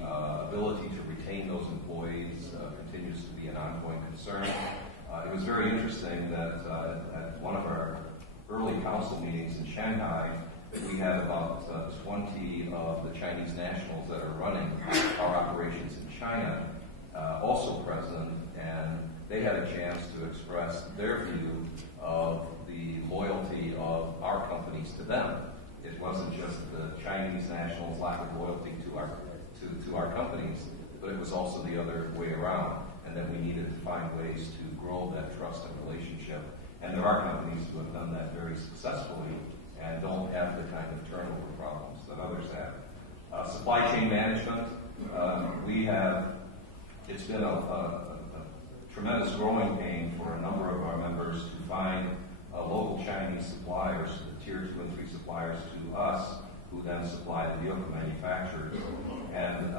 ability to retain those employees continues to be an ongoing concern. It was very interesting that at one of our early council meetings in Shanghai, we had about 20 of the Chinese nationals that are running our operations in China also present, and they had a chance to express their view of the loyalty of our companies to them. It wasn't just the Chinese nationals' lack of loyalty to our companies, but it was also the other way around, and that we needed to find ways to grow that trust and relationship. And there are companies who have done that very successfully and don't have the kind of turnover problems that others have. Supply chain management, it's been a tremendous growing pain for a number of our members to find local Chinese suppliers, tier 2 and 3 suppliers to us, who then supply the vehicle manufacturers. And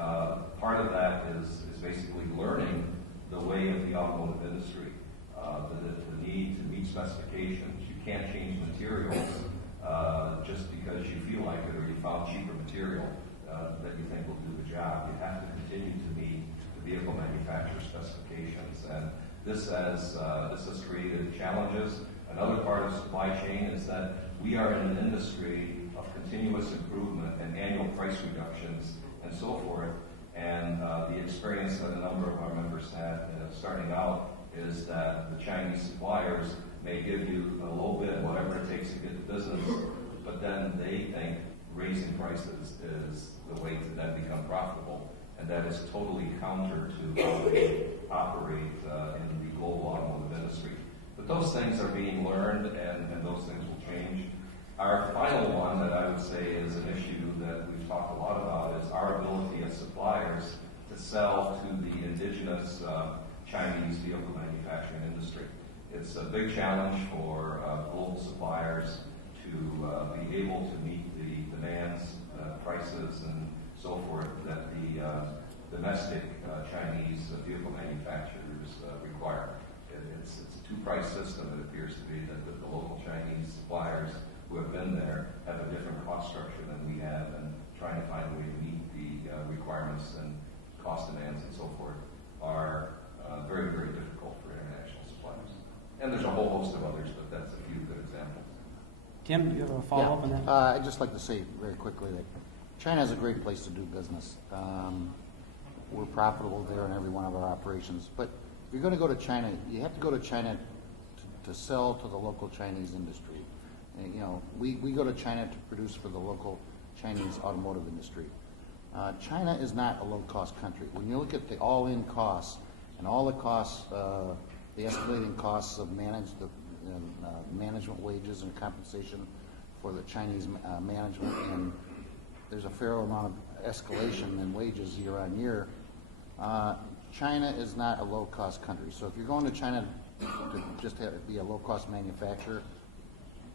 part of that is basically learning the way of the automotive industry, the need to meet specifications. You can't change materials just because you feel like it or you found cheaper material that you think will do the job. You have to continue to meet the vehicle manufacturer specifications, and this has created challenges. Another part of supply chain is that we are in an industry of continuous improvement and annual price reductions and so forth. And the experience that a number of our members had starting out is that the Chinese suppliers may give you a low bid, whatever it takes to get the business, but then they think raising prices is the way to then become profitable. And that is totally counter to how they operate in the global automotive industry. But those things are being learned, and those things will change. Our final one that I would say is an issue that we've talked a lot about is our ability as suppliers to sell to the indigenous Chinese vehicle manufacturing industry. It's a big challenge for global suppliers to be able to meet the demands, prices, and so forth that the domestic Chinese vehicle manufacturers require. It's a two-price system. It appears to be that the local Chinese suppliers who have been there have a different cost structure than we have, and trying to find a way to meet the requirements and cost demands and so forth are very, very difficult for international suppliers. And there's a whole host of others, but that's a few good examples. Tim, do you have a follow-up on that? I'd just like to say very quickly that China is a great place to do business. We're profitable there in every one of our operations. But if you're going to go to China, you have to go to China to sell to the local Chinese industry. And, you know, we go to China to produce for the local Chinese automotive industry. China is not a low-cost country. When you look at the all-in costs and all the costs, the escalating costs of management wages and compensation for the Chinese management, and there's a fair amount of escalation in wages year on year. China is not a low-cost country. So if you're going to China to just be a low-cost manufacturer,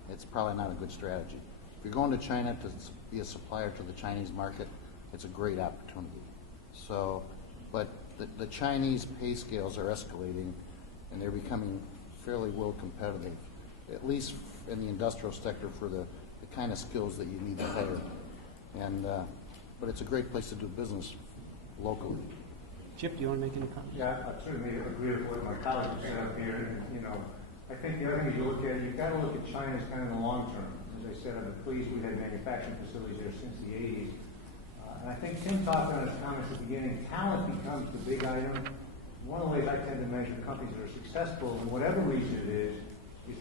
it's probably not a good strategy. If you're going to China to be a supplier to the Chinese market, it's a great opportunity. So, but the Chinese pay scales are escalating, and they're becoming fairly world competitive, at least in the industrial sector for the kind of skills that you need to hire. And but it's a great place to do business locally. Chip, do you want to make any comments? Yeah, I certainly agree with what my colleagues have said up here. And, you know, I think the other thing is you look at, you've got to look at China as kind of the long term. As I said, I'm pleased we've had manufacturing facilities there since the 80s. And I think Tim talked on his comments at the beginning, talent becomes the big item. One of the ways I tend to measure companies that are successful in whatever region it is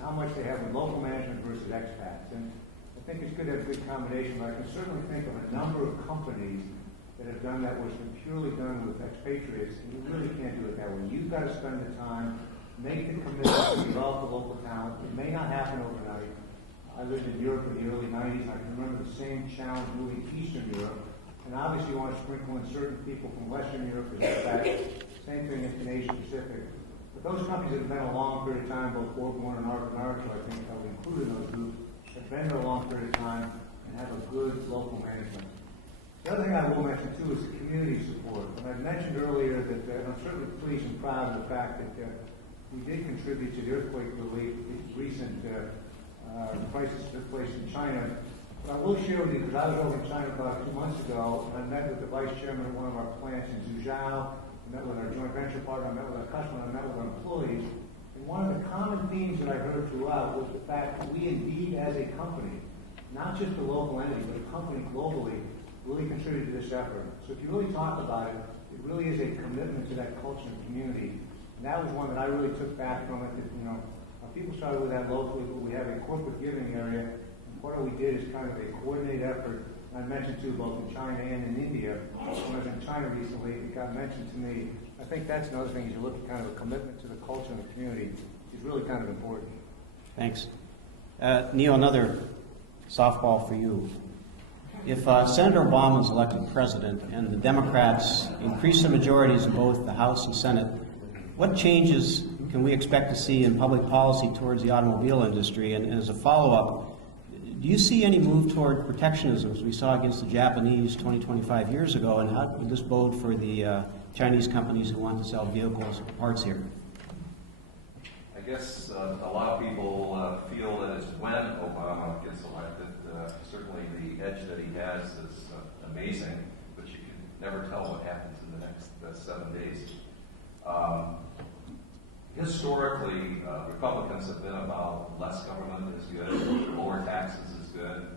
how much they have in local management versus expats. And I think it's good to have a good combination, but I can certainly think of a number of companies that have done that, which has been purely done with expatriates, and you really can't do it that way. You've got to spend the time, make the commitment to develop the local talent. It may not happen overnight. I lived in Europe in the early 90s, and I can remember the same challenge moving to Eastern Europe. And obviously you want to sprinkle in certain people from Western Europe as expats. Same thing in Asia Pacific. But those companies that have been a long period of time, both Borg and Automotive, I think that we included in those groups, have been there a long period of time and have a good local management. The other thing I will mention too is the community support. And I mentioned earlier that I'm certainly pleased and proud of the fact that we did contribute to the earthquake relief, the recent crisis that took place in China. But I will share with you, because I was over in China about 2 months ago, and I met with the vice chairman of one of our plants in Zhujiao, I met with our joint venture partner, I met with our customer, I met with our employees. And one of the common themes that I heard throughout was the fact that we indeed as a company, not just a local entity, but a company globally, really contribute to this effort. So if you really talk about it, it really is a commitment to that culture and community. And that was one that I really took back from it, that, you know, people started with that locally, but we have a corporate giving area. And what we did is kind of a coordinated effort. And I mentioned too, both in China and in India. When I was in China recently, it got mentioned to me. I think that's another thing, is you look at kind of a commitment to the culture and the community is really kind of important. Thanks. Neil, another softball for you. If Senator Obama is elected president and the Democrats increase the majorities in both the House and Senate, what changes can we expect to see in public policy towards the automobile industry? And as a follow-up, do you see any move toward protectionism as we saw against the Japanese 25 years ago? And how would this bode for the Chinese companies who want to sell vehicles or parts here? I guess a lot of people feel that it's when Obama gets elected. Certainly the edge that he has is amazing, but you can never tell what happens in the next 7 days. Historically, Republicans have been about less government is good, lower taxes is good,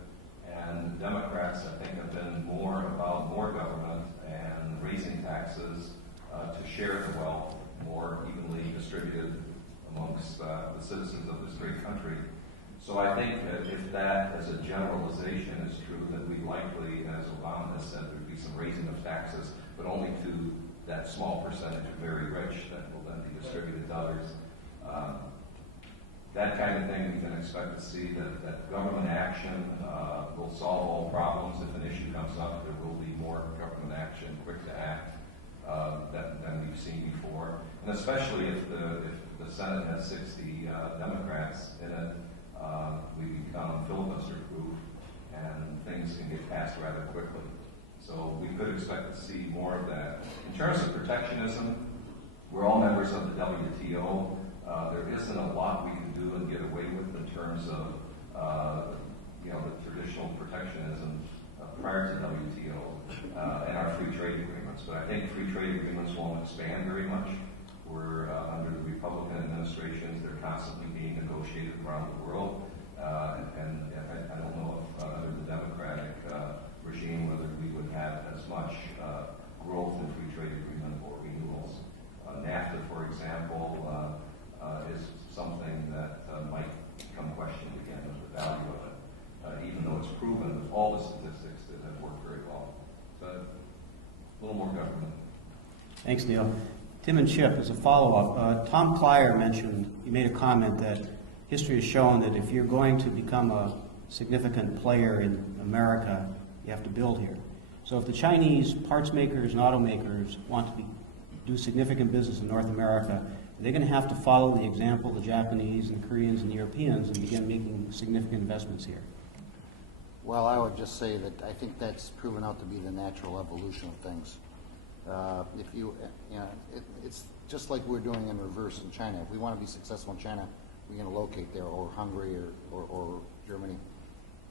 and Democrats, I think, have been more about more government and raising taxes to share the wealth more evenly distributed amongst the citizens of this great country. So I think that if that, as a generalization, is true, that we likely, as Obama has said, there'd be some raising of taxes, but only to that small percentage of very rich that will then be distributed to others. That kind of thing we can expect to see, that government action will solve all problems. If an issue comes up, there will be more government action, quick to act, than we've seen before. And especially if the Senate has 60 Democrats in it, we become filibuster-proof and things can get passed rather quickly. So we could expect to see more of that. In terms of protectionism, we're all members of the WTO. There isn't a lot we can do and get away with in terms of the traditional protectionism prior to WTO and our free trade agreements. But I think free trade agreements won't expand very much. We're under the Republican administrations, they're constantly being negotiated around the world. And I don't know if under the Democratic regime, whether we would have as much growth in free trade agreement or renewals. NAFTA, for example, is something that might become questioned again as the value of it, even though it's proven with all the statistics that have worked very well. But a little more government. Thanks, Neil. Tim and Chip, as a follow-up, Tom Plyer mentioned, he made a comment that history has shown that if you're going to become a significant player in America, you have to build here. So if the Chinese parts makers and automakers want to do significant business in North America, they're going to have to follow the example of the Japanese and Koreans and Europeans and begin making significant investments here. Well, I would just say that I think that's proven out to be the natural evolution of things. It's just like we're doing in reverse in China. If we want to be successful in China, we're going to locate there, or Hungary, or Germany.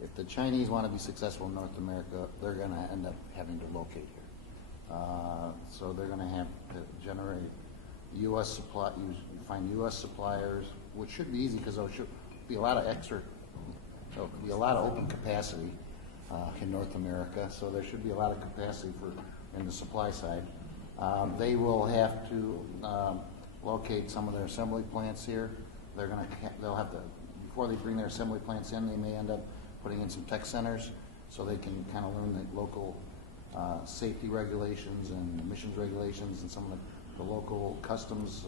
If the Chinese want to be successful in North America, they're going to end up having to locate here. So they're going to have to generate U.S. supply, find U.S. suppliers, which should be easy because there should be a lot of there'll be a lot of open capacity in North America. So there should be a lot of capacity in the supply side. They will have to locate some of their assembly plants here. They'll have to, before they bring their assembly plants in, they may end up putting in some tech centers so they can kind of learn the local safety regulations and emissions regulations and some of the local customs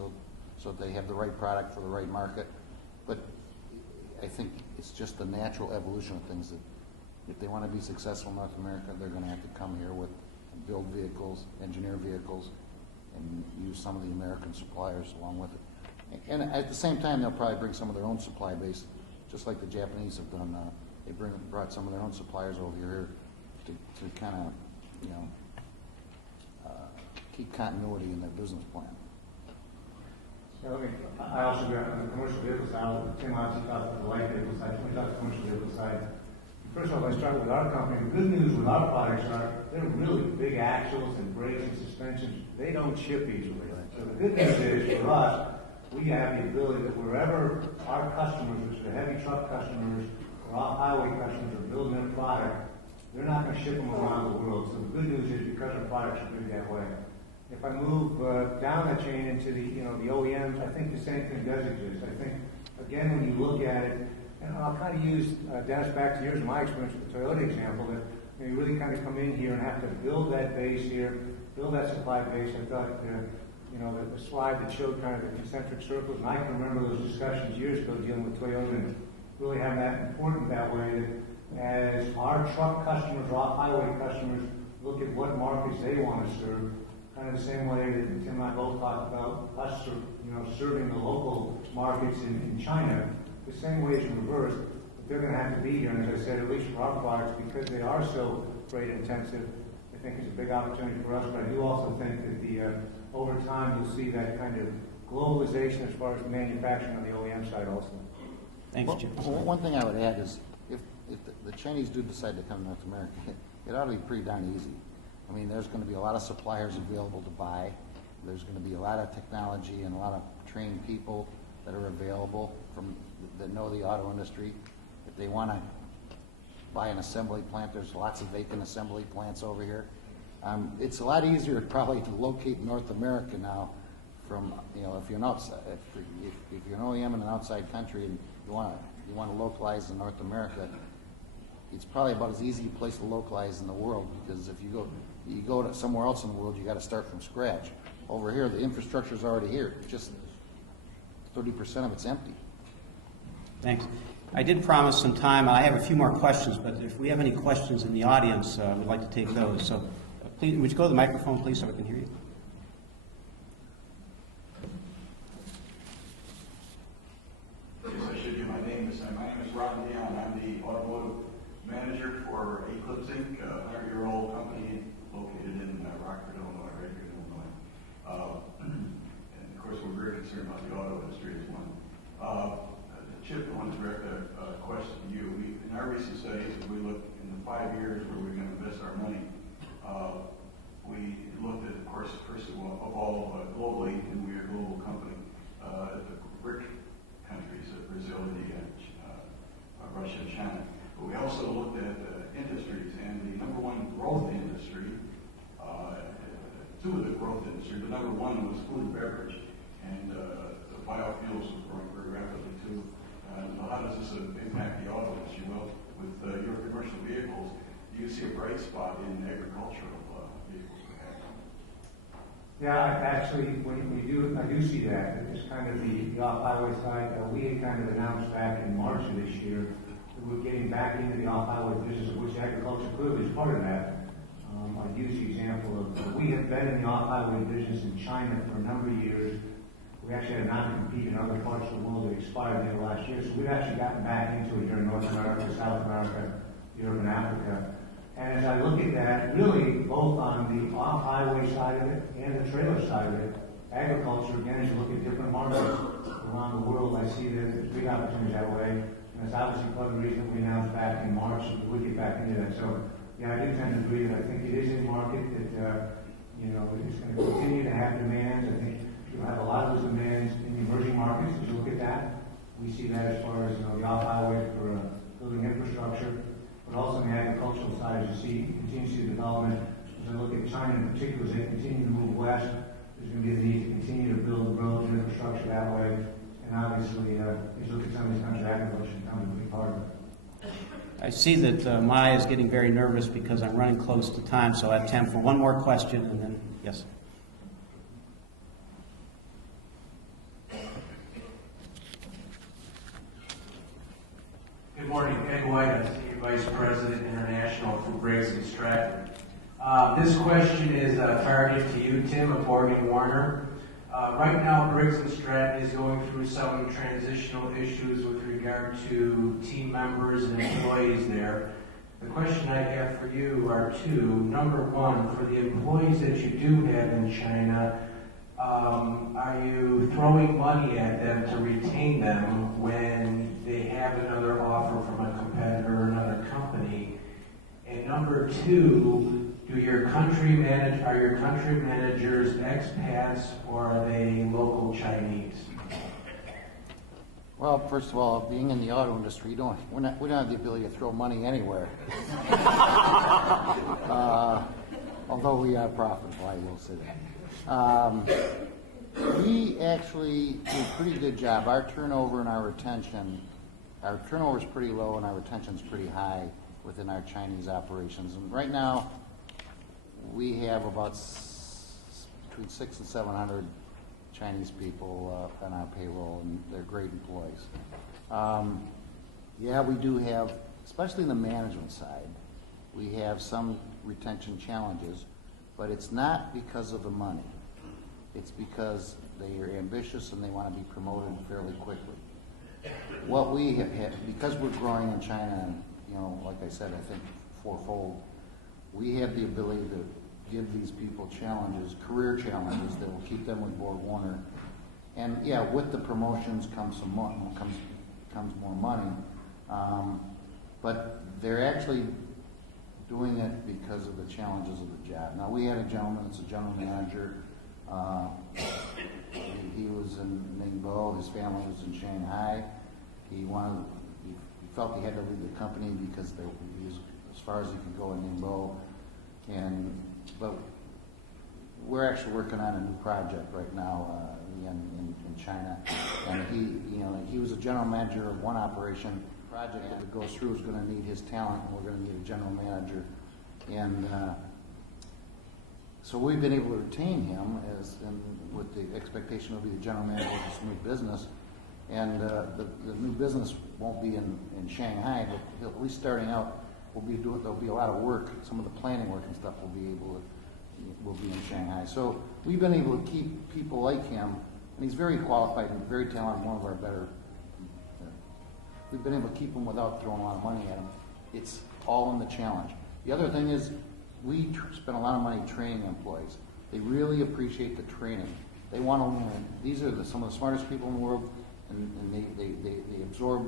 so that they have the right product for the right market. But I think it's just the natural evolution of things that if they want to be successful in North America, they're going to have to come here with build vehicles, engineer vehicles, and use some of the American suppliers along with it. And at the same time, they'll probably bring some of their own supply base, just like the Japanese have done. They brought some of their own suppliers over here to kind of, keep continuity in their business plan. Yeah, I also got on the commercial vehicle side. Tim obviously talked about the light vehicle side. When we talk the commercial vehicle side, first of all, I start with our company. The good news with our products are they're really big axles and brakes and suspensions. They don't ship easily. So the good news is for us, we have the ability that wherever our customers, which are the heavy truck customers or off-highway customers, are building their product, they're not going to ship them around the world. So the good news is because our products are big that way. If I move down that chain into the OEMs, I think the same thing does exist. I think, again, when you look at it, and I'll kind of use, Dennis, back to yours, my experience with the Toyota example, that you really kind of come in here and have to build that base here, build that supply base. I thought, the slide that showed kind of the concentric circles, and I can remember those discussions years ago dealing with Toyota and really having that important that way, that as our truck customers or off-highway customers look at what markets they want to serve, kind of the same way that Tim and I both talked about us, serving the local markets in China, the same way is in reverse. But they're going to have to be here, and as I said, at least for our products, because they are so freight intensive, I think it's a big opportunity for us. But I do also think that over time you'll see that kind of globalization as far as manufacturing on the OEM side also. Thanks, Chip. One thing I would add is if the Chinese do decide to come to North America, it ought to be pretty darn easy. I mean, there's going to be a lot of suppliers available to buy. There's going to be a lot of technology and a lot of trained people that are available that know the auto industry. If they want to buy an assembly plant, there's lots of vacant assembly plants over here. It's a lot easier probably to locate North America now from, if you're an outside, if you're an OEM in an outside country and you want to localize in North America, it's probably about as easy a place to localize in the world, because if you go to somewhere else in the world, you got to start from scratch. Over here, the infrastructure is already here. Just 30% of it's empty. Thanks. I did promise some time. I have a few more questions, but if we have any questions in the audience, we'd like to take those. So please, would you go to the microphone, please, so we can hear you? Yes, I should do. My name is Ron Leon. I'm the automotive manager for Eclipse Inc., a 100-year-old company located in Rockford, Illinois, right here in Illinois. And of course, we're very concerned about the auto industry as one. Chip, I want to direct a question to you. In our recent studies, as we looked in the 5 years where we're going to invest our money, we looked at, of course, first of all, globally, and we're a global company, the BRIC countries, Brazil, India, Russia, and China. But we also looked at industries, and the number one vehicles. Do you see a bright spot in agricultural vehicles? Yeah, actually, I do see that. It's kind of the off-highway side. We had kind of announced back in March of this year that we're getting back into the off-highway business, of which agriculture clearly is part of that. I use the example of, we have been in the off-highway business in China for a number of years. We actually had a non-compete in other parts of the world that expired the end of last year. So we've actually gotten back into it here in North America, South America, Europe, and Africa. And as I look at that, really both on the off-highway side of it and the trailer side of it, agriculture, again, as you look at different markets around the world, I see that there's big opportunities that way. And it's obviously part of the reason we announced back in March that we would get back into that. So, yeah, I do tend to agree that I think it is a market that, is going to continue to have demands. I think you'll have a lot of those demands in the emerging markets as you look at that. We see that as far as, the off-highway for building infrastructure, but also on the agricultural side, as you continue to see development. As I look at China in particular, as they continue to move west, there's going to be the need to continue to build roads and infrastructure that way. And obviously, as you look at some of these countries, agriculture becomes a big part of it. I see that Maya is getting very nervous because I'm running close to time, so I have time for one more question, and then, yes. Good morning, Ed White, I'm Senior Vice President International for Briggs & Stratton. This question is targeted to you, Tim, of Borg & Warner. Right now, Briggs & Stratton is going through some transitional issues with regard to team members and employees there. The question I have for you are two. Number one, for the employees that you do have in China, are you throwing money at them to retain them when they have another offer from a competitor or another company? And number two, are your country managers expats or are they local Chinese? Well, first of all, being in the auto industry, we don't have the ability to throw money anywhere. Although we are profitable, I will say that. We actually do a pretty good job. Our turnover and our retention, our turnover is pretty low and our retention is pretty high within our Chinese operations. And right now, we have about between 600 and 700 Chinese people on our payroll, and they're great employees. Yeah, we do have, especially in the management side, we have some retention challenges, but it's not because of the money. It's because they are ambitious and they want to be promoted fairly quickly. What we have had, because we're growing in China, and, like I said, I think fourfold, we have the ability to give these people challenges, career challenges that will keep them with Borg Warner. And yeah, with the promotions comes more money, but they're actually doing it because of the challenges of the job. Now, we had a gentleman that's a general manager. He was in Ningbo. His family was in Shanghai. He felt he had to leave the company because he was as far as he could go in Ningbo. But we're actually working on a new project right now in China, and he was a general manager of one operation. Project that it goes through is going to need his talent, and we're going to need a general manager, and so we've been able to retain him with the expectation he'll be the general manager of this new business, and the new business won't be in Shanghai, but at least starting out. There'll be a lot of work. Some of the planning work and stuff will be in Shanghai. So we've been able to keep people like him, and he's very qualified and very talented. One of our better. We've been able to keep him without throwing a lot of money at him. It's all in the challenge. The other thing is, we spend a lot of money training employees. They really appreciate the training. They want to learn. These are some of the smartest people in the world, and they absorb.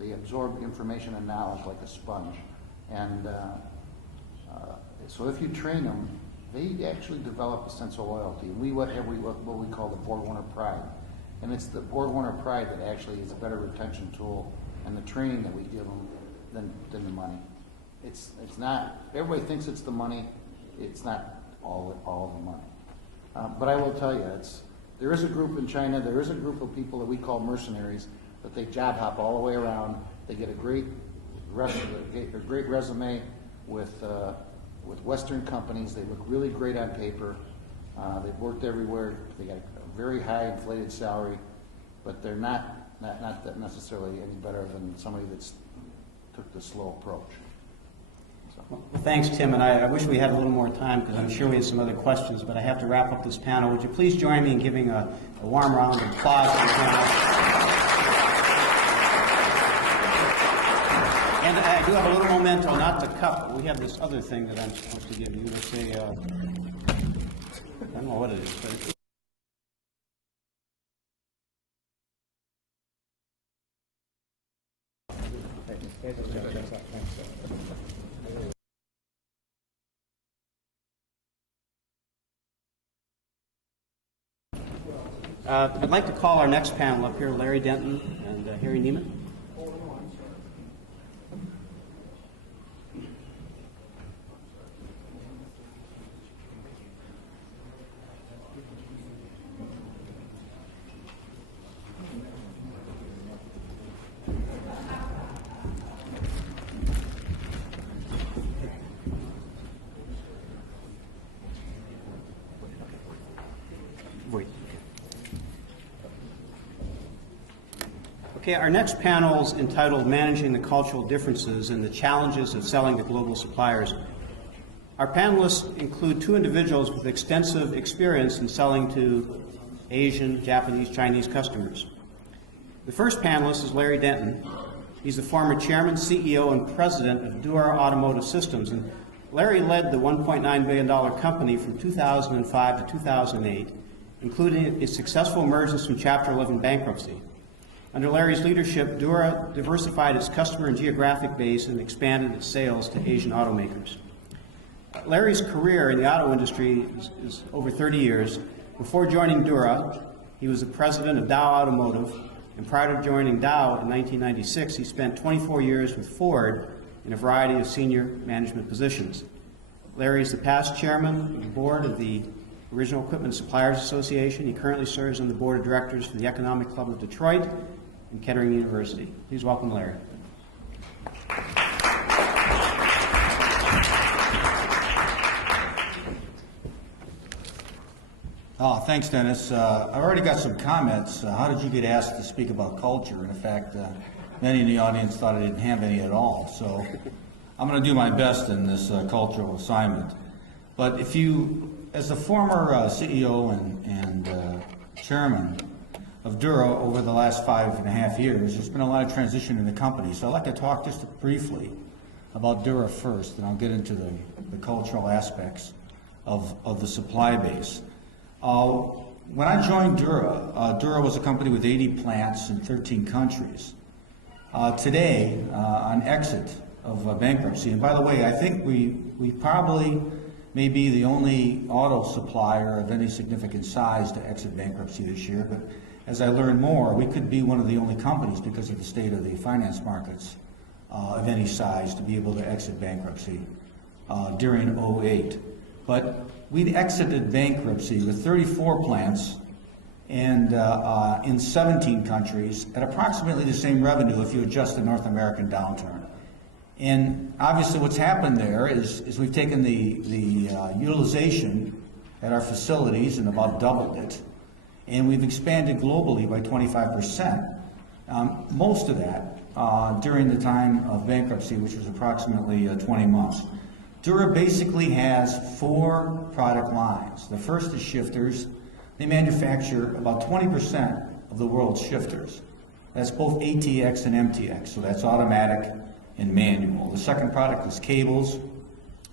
They absorb information and knowledge like a sponge, and so if you train them, they actually develop a sense of loyalty. And we what we call the Borg Warner Pride, and it's the Borg Warner Pride that actually is a better retention tool, and the training that we give them than the money. It's not. Everybody thinks it's the money. It's not all the money. But I will tell you, there is a group in China. There is a group of people that we call mercenaries. But they job hop all the way around. They get a great a great resume with Western companies. They look really great on paper. They've worked everywhere. They got a very high inflated salary, but they're not that necessarily any better than somebody that's took the slow approach. So. Well, thanks, Tim, and I wish we had a little more time because I'm sure we have some other questions, but I have to wrap up this panel. Would you please join me in giving a warm round of applause to the panel? And I do have a little memento, not the cup, but we have this other thing that I'm supposed to give you. It's a, I don't know what it is, but it's I'd like to call our next panel up here, Larry Denton and Harry Neiman. Wait. Okay, our next panel is entitled Managing the Cultural Differences and the Challenges of Selling to Global Suppliers. Our panelists include two individuals with extensive experience in selling to Asian, Japanese, Chinese customers. The first panelist is Larry Denton. He's the former chairman, CEO, and president of Dura Automotive Systems. And Larry led the $1.9 billion company from 2005 to 2008, including its successful emergence from Chapter 11 bankruptcy. Under Larry's leadership, Dura diversified its customer and geographic base and expanded its sales to Asian automakers. Larry's career in the auto industry is over 30 years. Before joining Dura, he was the president of Dow Automotive, and prior to joining Dow in 1996, he spent 24 years with Ford in a variety of senior management positions. Larry is the past chairman of the board of the Original Equipment Suppliers Association. He currently serves on the board of directors for the Economic Club of Detroit and Kettering University. Please welcome Larry. Oh, thanks, Dennis. I've already got some comments. How did you get asked to speak about culture? And in fact, many in the audience thought I didn't have any at all. So I'm going to do my best in this cultural assignment. But if you, as the former CEO and chairman of Dura over the last 5.5 years, there's been a lot of transition in the company. So I'd like to talk just briefly about Dura first, and I'll get into the cultural aspects of the supply base. When I joined Dura, Dura was a company with 80 plants in 13 countries. Today, on exit of bankruptcy, and by the way, I think we probably may be the only auto supplier of any significant size to exit bankruptcy this year, but as I learn more, we could be one of the only companies because of the state of the finance markets of any size to be able to exit bankruptcy during 2008. But we'd exited bankruptcy with 34 plants and in 17 countries at approximately the same revenue if you adjust the North American downturn. And obviously what's happened there is we've taken the utilization at our facilities and about doubled it, and we've expanded globally by 25%. Most of that during the time of bankruptcy, which was approximately 20 months. Dura basically has 4 product lines. The first is shifters. They manufacture about 20% of the world's shifters. That's both ATX and MTX, so that's automatic and manual. The second product is cables.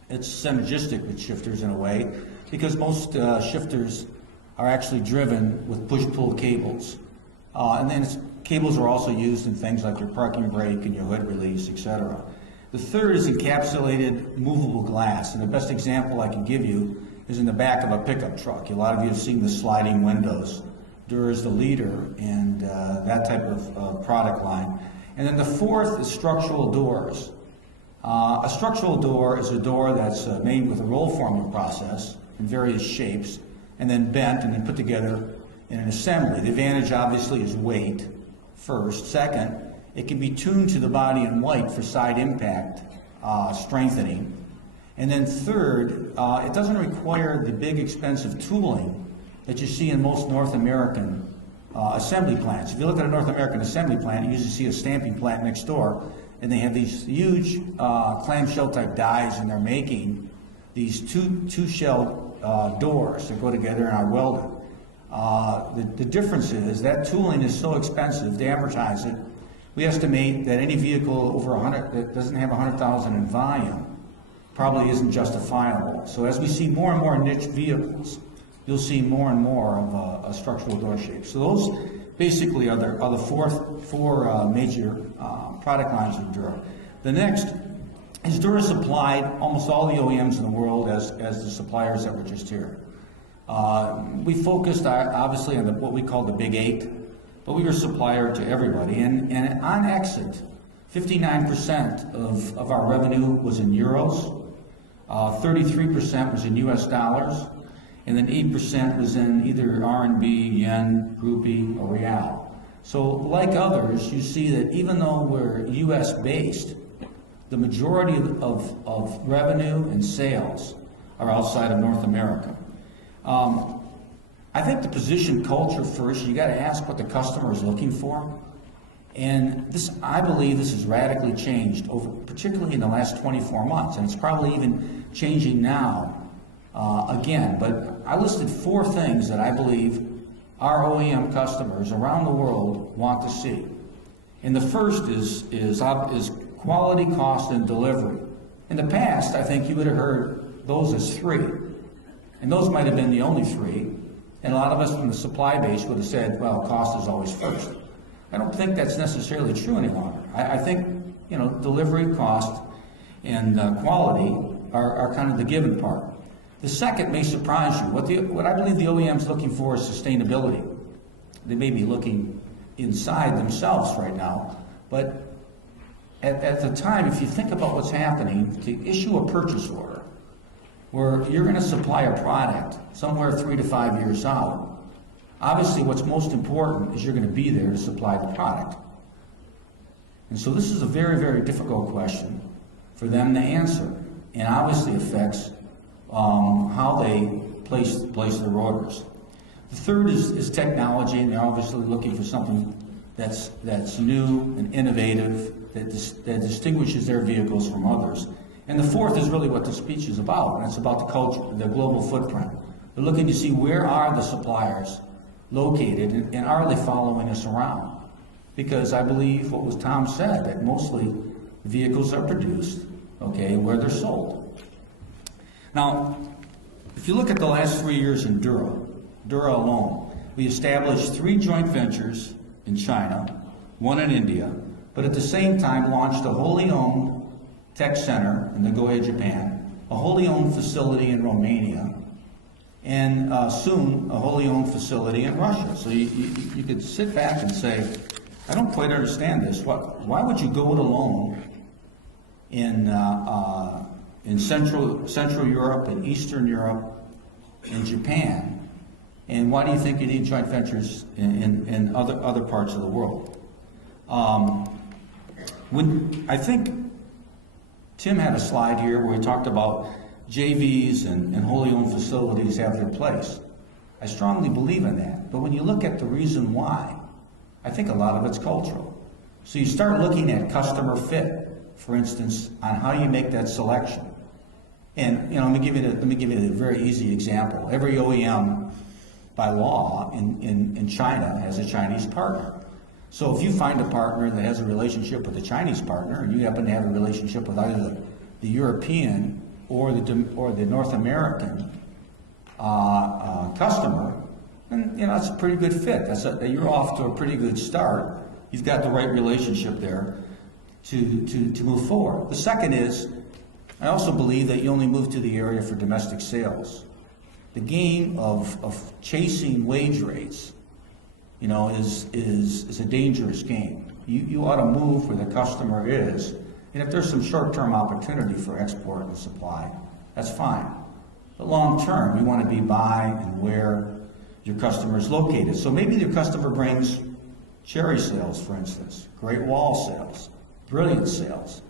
It's synergistic with shifters in a way because most shifters are actually driven with push-pull cables. And then cables are also used in things like your parking brake and your hood release, etc. The third is encapsulated movable glass, and the best example I can give you is in the back of a pickup truck. A lot of you have seen the sliding windows. Dura is the leader in that type of product line. And then the fourth is structural doors. A structural door is a door that's made with a roll forming process in various shapes, and then bent and then put together in an assembly. The advantage obviously is weight first. Second, It can be tuned to the body in white for side impact strengthening. And then third, it doesn't require the big expensive tooling that you see in most North American assembly plants. If you look at a North American assembly plant, you usually see a stamping plant next door, and they have these huge clamshell type dies, and they're making these two shell doors that go together and are welded. The difference is that tooling is so expensive to amortize it. We estimate that any vehicle over 100 that doesn't have 100,000 in volume probably isn't justifiable. So as we see more and more niche vehicles, you'll see more and more of a structural door shape. So those basically are the four major product lines of Dura. The next is Dura supplied almost all the OEMs in the world as the suppliers that were just here. We focused obviously on what we call the Big Eight, but we were a supplier to everybody. And on exit, 59% of our revenue was in euros, 33% was in US dollars, and then 8% was in either RMB, yen, rupee, or real. So like others, you see that even though we're US based, the majority of revenue and sales are outside of North America. I think the position culture first, you got to ask what the customer is looking for. And this, I believe this has radically changed, particularly in the last 24 months. And it's probably even changing now again. But I listed 4 things that I believe our OEM customers around the world want to see. And the first is quality, cost, and delivery. In the past, I think you would have heard those as 3. And those might have been the only 3. And a lot of us from the supply base would have said, well, cost is always first. I don't think that's necessarily true any longer. I think, delivery, cost, and quality are kind of the given part. The second may surprise you. What I believe the OEM's looking for is sustainability. They may be looking inside themselves right now, but at the time, if you think about what's happening, to issue a purchase order, where you're going to supply a product somewhere 3 to 5 years out, obviously what's most important is you're going to be there to supply the product. And so this is a very, very difficult question for them to answer, and obviously affects how they place their orders. The third is technology, and they're obviously looking for something that's new and innovative, that distinguishes their vehicles from others. And the fourth is really what the speech is about, and it's about the culture, the global footprint. They're looking to see where are the suppliers located, and are they following us around? Because I believe what was Tom said, that mostly vehicles are produced, where they're sold. Now, if you look at the last 3 years in Dura alone, we established 3 joint ventures in China, 1 in India, but at the same time launched a wholly owned tech center in Nagoya, Japan, a wholly owned facility in Romania, and soon a wholly owned facility in Russia. So you could sit back and say, I don't quite understand this. Why would you go it alone in Central Europe and Eastern Europe and Japan? And why do you think you need joint ventures in other parts of the world? I think Tim had a slide here where he talked about JVs and wholly owned facilities have their place. I strongly believe in that. But when you look at the reason why, I think a lot of it's cultural. So you start looking at customer fit, for instance, on how you make that selection. And let me give you a very easy example. Every OEM by law in China has a Chinese partner. So if you find a partner that has a relationship with a Chinese partner, and you happen to have a relationship with either the European or the North American customer, then that's a pretty good fit. You're off to a pretty good start. You've got the right relationship there to move forward. The second is, I also believe that you only move to the area for domestic sales. The game of chasing wage rates, is a dangerous game. You ought to move where the customer is, and if there's some short-term opportunity for export and supply, that's fine. But long-term, you want to be by and where your customer is located. So maybe your customer brings Cherry sales, for instance, Great Wall sales, Brilliant sales.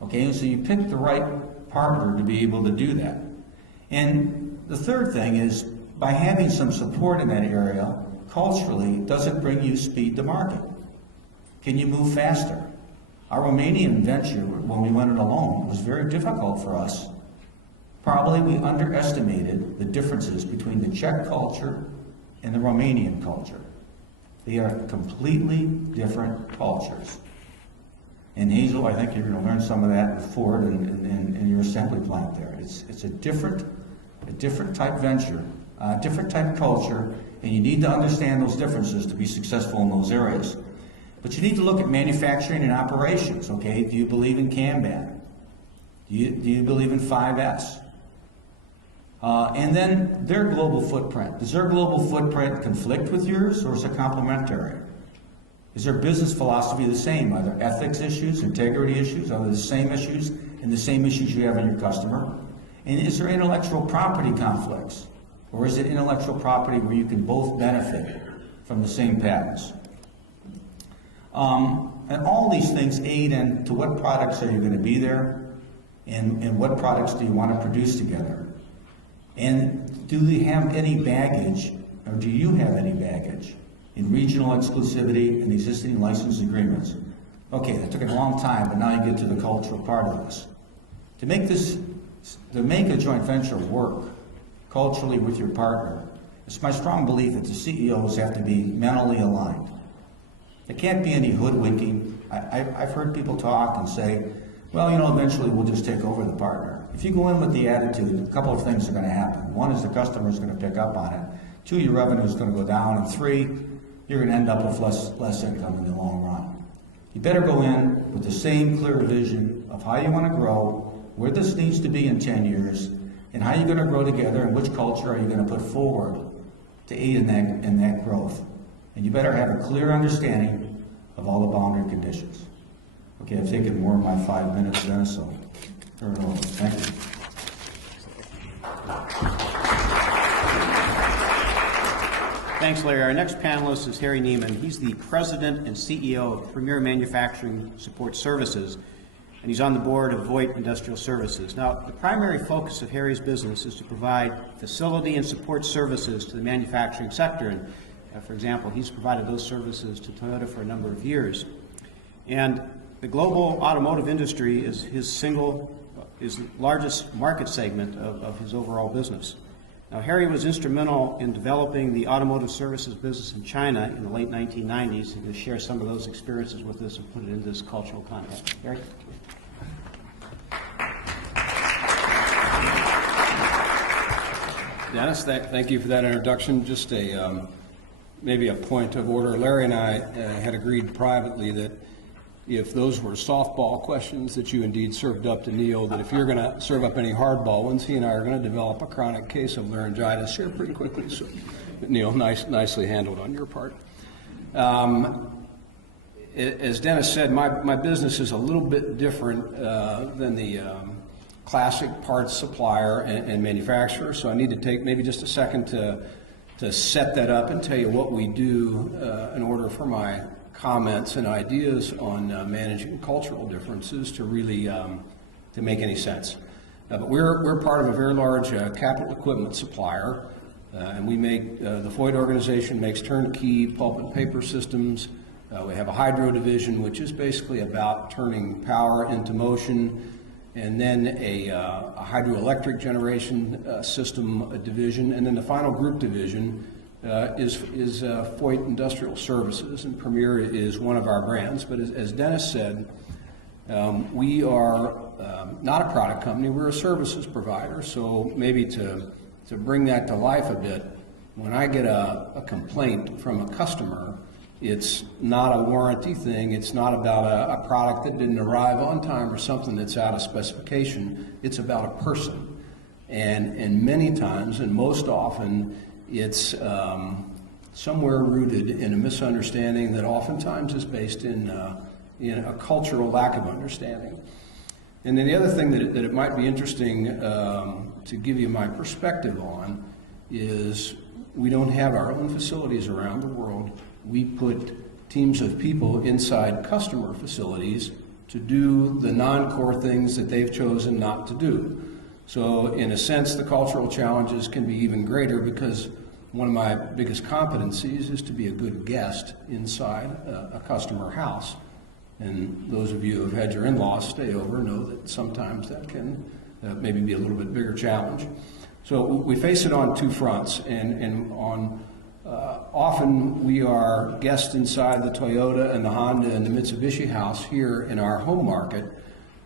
Okay, and so you pick the right partner to be able to do that. And the third thing is, by having some support in that area, culturally, does it bring you speed to market? Can you move faster? Our Romanian venture, when we went it alone, was very difficult for us. Probably we underestimated the differences between the Czech culture and the Romanian culture. They are completely different cultures. And Hazel, I think you're going to learn some of that with Ford and your assembly plant there. It's a different type venture, a different type culture, and you need to understand those differences to be successful in those areas. But you need to look at manufacturing and operations, okay? Do you believe in Kanban? Do you believe in 5S? And then their global footprint. Does their global footprint conflict with yours, or is it complementary? Is their business philosophy the same? Are there ethics issues, integrity issues? Are they the same issues and the same issues you have in your customer? And is there intellectual property conflicts? Or is it intellectual property where you can both benefit from the same patents? And all these things aid into what products are you going to be there, and what products do you want to produce together? And do they have any baggage, or do you have any baggage in regional exclusivity and existing license agreements? Okay, that took a long time, but now you get to the cultural part of this. To make a joint venture work culturally with your partner, it's my strong belief that the CEOs have to be mentally aligned. There can't be any hoodwinking. I've heard people talk and say, well, you know, eventually we'll just take over the partner. If you go in with the attitude, a couple of things are going to happen. One is the customer is going to pick up on it. Two, your revenue is going to go down. And three, you're going to end up with less income in the long run. You better go in with the same clear vision of how you want to grow, where this needs to be in 10 years, and how you're going to grow together, and which culture are you going to put forward to aid in that growth. And you better have a clear understanding of all the boundary conditions. Okay, I've taken more of my 5 minutes then, so turn it over. Thank you. Thanks, Larry. Our next panelist is Harry Neiman. He's the president and CEO of Premier Manufacturing Support Services, and he's on the board of Voight Industrial Services. Now, the primary focus of Harry's business is to provide facility and support services to the manufacturing sector. And for example, he's provided those services to Toyota for a number of years. And the global automotive industry is his largest market segment of his overall business. Now, Harry was instrumental in developing the automotive services business in China in the late 1990s. He's going to share some of those experiences with us and put it into this cultural context. Harry? Dennis, thank you for that introduction. Just maybe a point of order. Larry and I had agreed privately that if those were softball questions that you indeed served up to Neil, that if you're going to serve up any hardball ones, he and I are going to develop a chronic case of laryngitis here pretty quickly. So, Neil, nicely handled on your part. As Dennis said, my business is a little bit different than the classic parts supplier and manufacturer, so I need to take maybe just a second to set that up and tell you what we do in order for my comments and ideas on managing cultural differences to really to make any sense. But we're part of a very large capital equipment supplier, and we make the Voight organization makes turnkey pulp and paper systems. We have a hydro division, which is basically about turning power into motion, and then a hydroelectric generation system division, and then the final group division is Voight Industrial Services, and Premier is one of our brands. But as Dennis said, we are not a product company, we're a services provider. So maybe to bring that to life a bit, when I get a complaint from a customer, it's not a warranty thing, it's not about a product that didn't arrive on time or something that's out of specification, it's about a person. And many times, and most often, it's somewhere rooted in a misunderstanding that oftentimes is based in a cultural lack of understanding. And then the other thing that it might be interesting to give you my perspective on is we don't have our own facilities around the world. we put teams of people inside customer facilities to do the non-core things that they've chosen not to do. So in a sense, the cultural challenges can be even greater because one of my biggest competencies is to be a good guest inside a customer house. And those of you who have had your in-laws stay over know that sometimes that can maybe be a little bit bigger challenge. So we face it on two fronts, and on often we are guests inside the Toyota and the Honda and the Mitsubishi house here in our home market,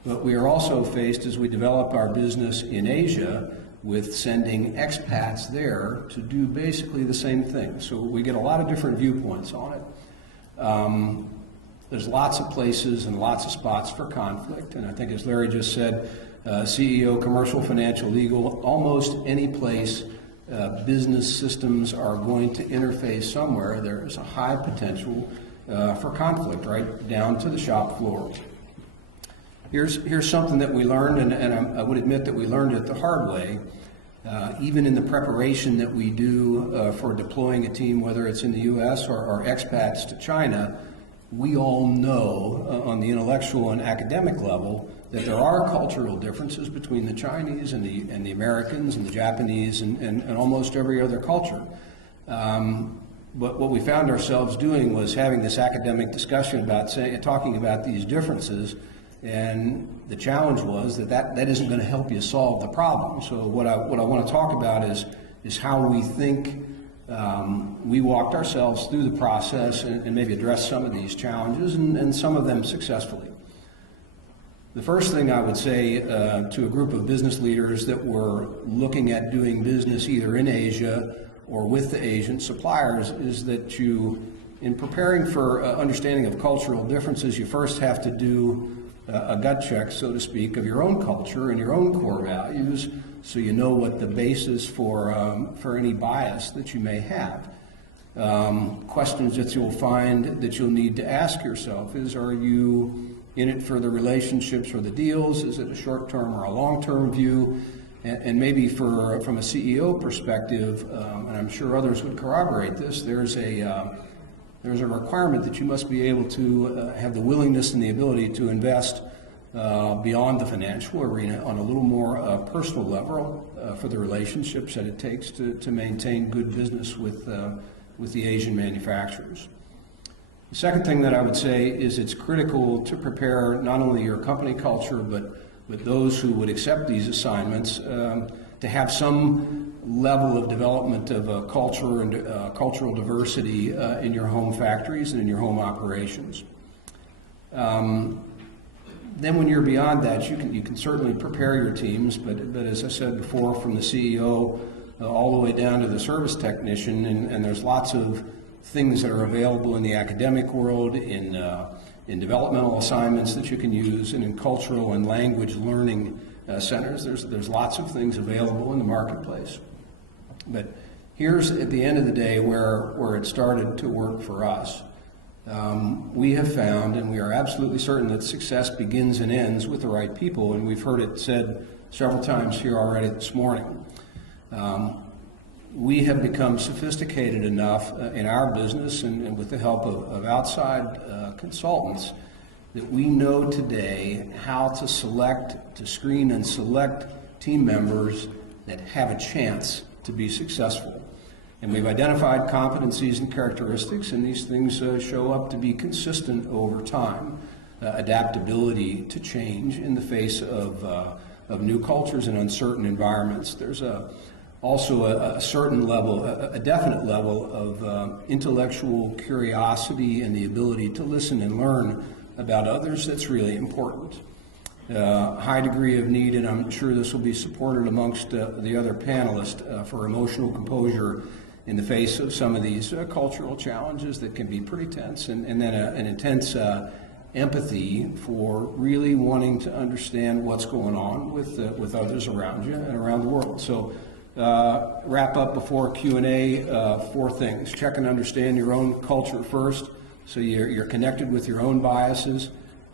but we are also faced as we develop our business in Asia with sending expats there to do basically the same thing. So we get a lot of different viewpoints on it. There's lots of places and lots of spots for conflict, and I think as Larry just said, CEO, commercial, financial, legal, almost any place business systems are going to interface somewhere, there is a high potential for conflict, right down to the shop floor. Here's something that we learned, and I would admit that we learned it the hard way. Even in the preparation that we do for deploying a team, whether it's in the U.S. or expats to China, we all know on the intellectual and academic level that there are cultural differences between the Chinese and the Americans and the Japanese and almost every other culture. But what we found ourselves doing was having this academic discussion about talking about these differences, and the challenge was that isn't going to help you solve the problem. So what I want to talk about is how we think we walked ourselves through the process and maybe addressed some of these challenges and some of them successfully. The first thing I would say to a group of business leaders that were looking at doing business either in Asia or with the Asian suppliers is that you, in preparing for understanding of cultural differences, you first have to do a gut check, so to speak, of your own culture and your own core values, so you know what the basis for any bias that you may have. Questions that you'll find that you'll need to ask yourself is, are you in it for the relationships or the deals? Is it a short-term or a long-term view? And maybe from a CEO perspective, and I'm sure others would corroborate this, there's a requirement that you must be able to have the willingness and the ability to invest beyond the financial arena on a little more personal level for the relationships that it takes to maintain good business with the Asian manufacturers. The second thing that I would say is it's critical to prepare not only your company culture, but those who would accept these assignments to have some level of development of culture and cultural diversity in your home factories and in your home operations. Then when you're beyond that, you can certainly prepare your teams, but as I said before, from the CEO all the way down to the service technician, and there's lots of things that are available in the academic world, in developmental assignments that you can use, and in cultural and language learning centers. There's lots of things available in the marketplace. But here's, at the end of the day, where it started to work for us. We have found, and we are absolutely certain, that success begins and ends with the right people, and we've heard it said several times here already this morning. We have become sophisticated enough in our business and with the help of outside consultants that we know today how to screen and select team members that have a chance to be successful. And we've identified competencies and characteristics, and these things show up to be consistent over time. Adaptability to change in the face of new cultures and uncertain environments. There's also a certain level, a definite level of intellectual curiosity and the ability to listen and learn about others that's really important. High degree of need, and I'm sure this will be supported amongst the other panelists, for emotional composure in the face of some of these cultural challenges that can be pretty tense, and then an intense empathy for really wanting to understand what's going on with others around you and around the world. So wrap up before Q&A, 4 things. Check and understand your own culture first, so you're connected with your own biases.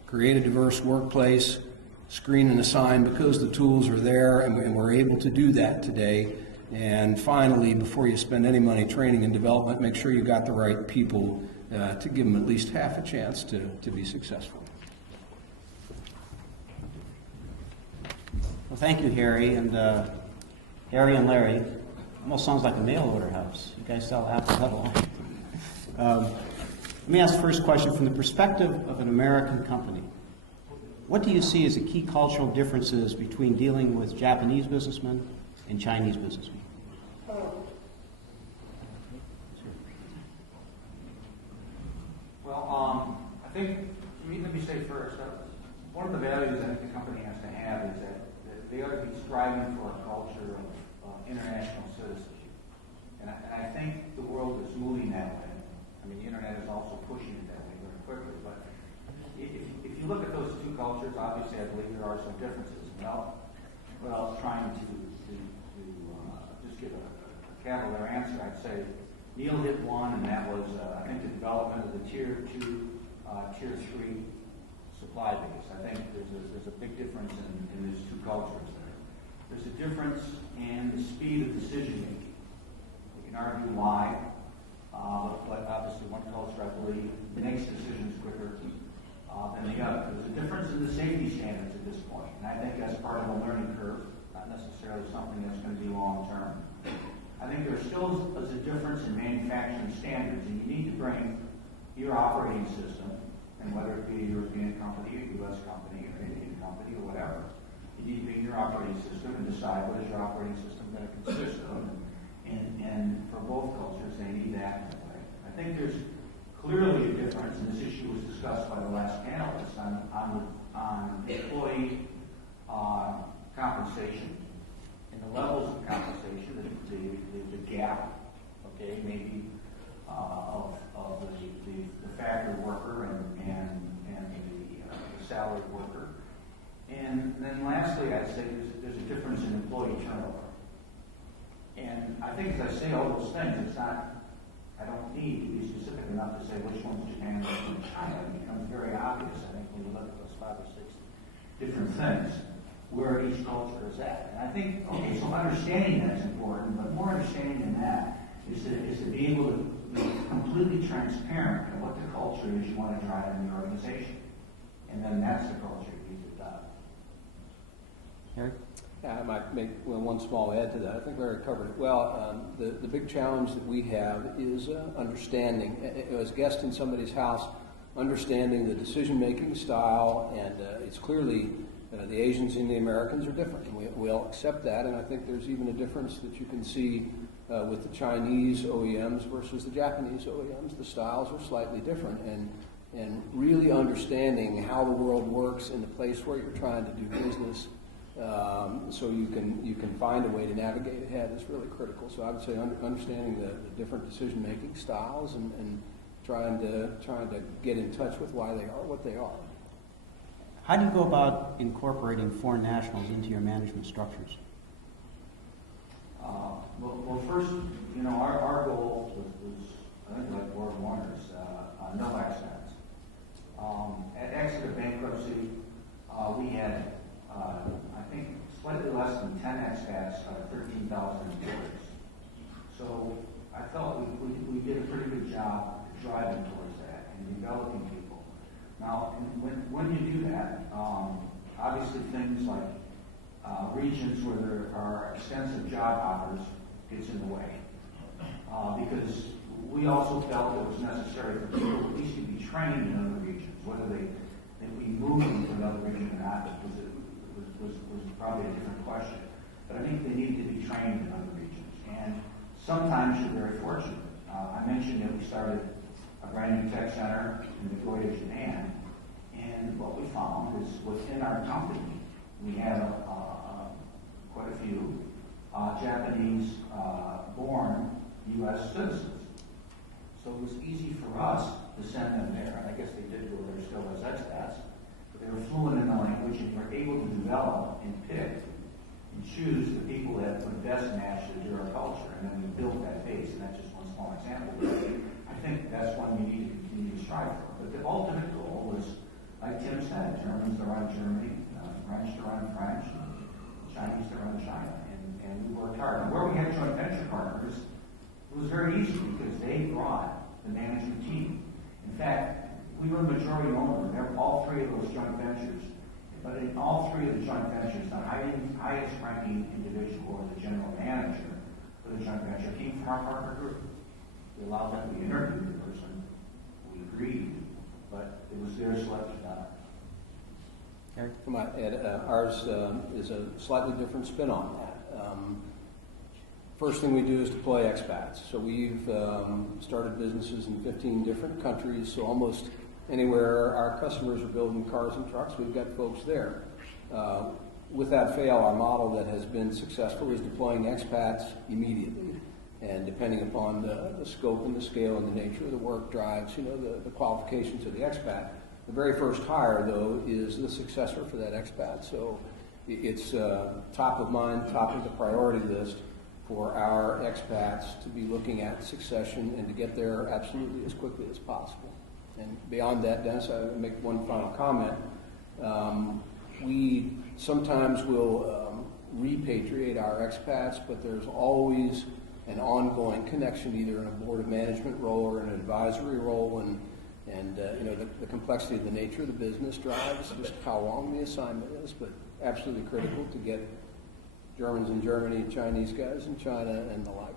Create a diverse workplace. Screen and assign because the tools are there, and we're able to do that today. And finally, before you spend any money training and development, make sure you got the right people to give them at least half a chance to be successful. Well, thank you, Harry. And Harry and Larry, almost sounds like a mail order house. You guys sell apple level. Let me ask the first question from the perspective of an American company. What do you see as the key cultural differences between dealing with Japanese businessmen and Chinese businessmen? Well, I think, let me say first, one of the values I think the company has to have is that they ought to be striving for a culture of international citizenship. And I think the world is moving that way. I mean, the internet is also pushing it that way very quickly. But if you look at those two cultures, obviously I believe there are some differences. Well, what I was trying to just give a cavalier answer, I'd say Neil hit one, and that was, I think, the development of the Tier 2, Tier 3 supply base. I think there's a big difference in these two cultures there. There's a difference in the speed of decision making. We can argue why, but obviously one culture, I believe, makes decisions quicker than the other. There's a difference in the safety standards at this point, and I think that's part of a learning curve, not necessarily something that's going to be long term. I think there still is a difference in manufacturing standards, and you need to bring your operating system, and whether it be a European company, a U.S. company, or Indian company, or whatever, you need to bring your operating system and decide what is your operating system going to consist of. And for both cultures, they need that in a way. I think there's clearly a difference, and this issue was discussed by the last panelists, on employee compensation and the levels of compensation, the gap, okay, maybe of the factory worker and the salaried worker. And then lastly, I'd say there's a difference in employee turnover. And I think as I say all those things, it's not, I don't need to be specific enough to say which one's Japan and which one's China. It becomes very obvious, I think, when you look at those 5 or 6 different things, where each culture is at. And I think, okay, so understanding that's important, but more understanding than that is to be able to be completely transparent in what the culture is you want to drive in the organization. And then that's the culture you need to adopt. Harry? I might make one small add to that. I think Larry covered it well. The big challenge that we have is understanding, as a guest in somebody's house, understanding the decision-making style, and it's clearly the Asians and the Americans are different. We all accept that, and I think there's even a difference that you can see with the Chinese OEMs versus the Japanese OEMs. The styles are slightly different, and really understanding how the world works in the place where you're trying to do business, so you can find a way to navigate ahead is really critical. So I would say understanding the different decision-making styles and trying to get in touch with why they are what they are. How do you go about incorporating foreign nationals into your management structures? Well, first, our goal was I think like Borg Warner's, no expats. At exit of bankruptcy, we had, I think, slightly less than 10 expats out of 13,000 employees. So I felt we did a pretty good job driving towards that and developing people. Now, when you do that, obviously things like regions where there are extensive job hoppers gets in the way. Because we also felt it was necessary for people at least to be trained in other regions, whether if we moved them to another region or not was probably a different question. But I think they need to be trained in other regions. And sometimes you're very fortunate. I mentioned that we started a brand new tech center in Nagoya, Japan. And what we found is within our company, we have quite a few Japanese-born U.S. citizens. So it was easy for us to send them there. And I guess they did go there still as expats. But they were fluent in the language and were able to develop and pick and choose the people that would best match to our culture. And then we built that base. And that's just one small example. But I think that's one we need to continue to strive for. But the ultimate goal was, like Tim said, Germans to run Germany, French to run French, Chinese to run China. and we worked hard. And where we had joint venture partners, it was very easy because they brought the management team. In fact, we were the majority owner of all three of those joint ventures. But in all three of the joint ventures, the highest ranking individual, or the general manager for the joint venture, came from our partner group. We allowed them to interview the person. We agreed, but it was their selection, not Ours is a slightly different spin on that. First thing we do is deploy expats. So we've started businesses in 15 different countries, so almost anywhere our customers are building cars and trucks, we've got folks there. Without fail, our model that has been successful is deploying expats immediately. And depending upon the scope and the scale and the nature of the work drives, the qualifications of the expat. The very first hire, though, is the successor for that expat. So it's top of mind, top of the priority list for our expats to be looking at succession and to get there absolutely as quickly as possible. And beyond that, Dennis, I would make one final comment. We sometimes will repatriate our expats, but there's always an ongoing connection, either in a board of management role or an advisory role, and the complexity of the nature of the business drives just how long the assignment is, but absolutely critical to get Germans in Germany, Chinese guys in China, and the like.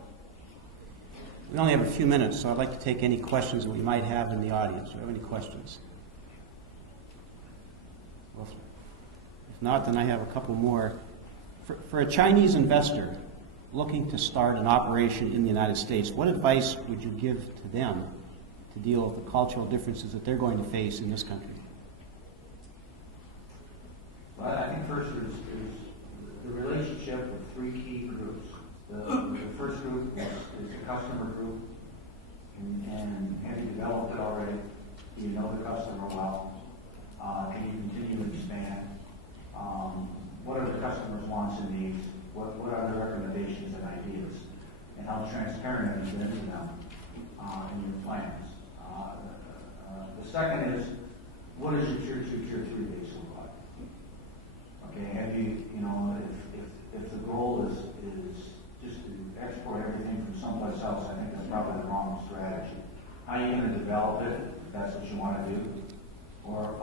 We only have a few minutes, so I'd like to take any questions that we might have in the audience. Do you have any questions? Well, if not, then I have a couple more. For a Chinese investor looking to start an operation in the United States, what advice would you give to them to deal with the cultural differences that they're going to face in this country? Well, I think first is the relationship with three key groups. The first group is the customer group, and have you developed it already? Do you know the customer well? Can you continue to expand? What are the customer's wants and needs? What are the recommendations and ideas? And how transparent have you been to them in your plans? The second is, what does your tier 2, tier 3 base look like? Okay, have you, if the goal is just to export everything from someplace else, I think that's probably the wrong strategy. How are you going to develop it, if that's what you want to do? Or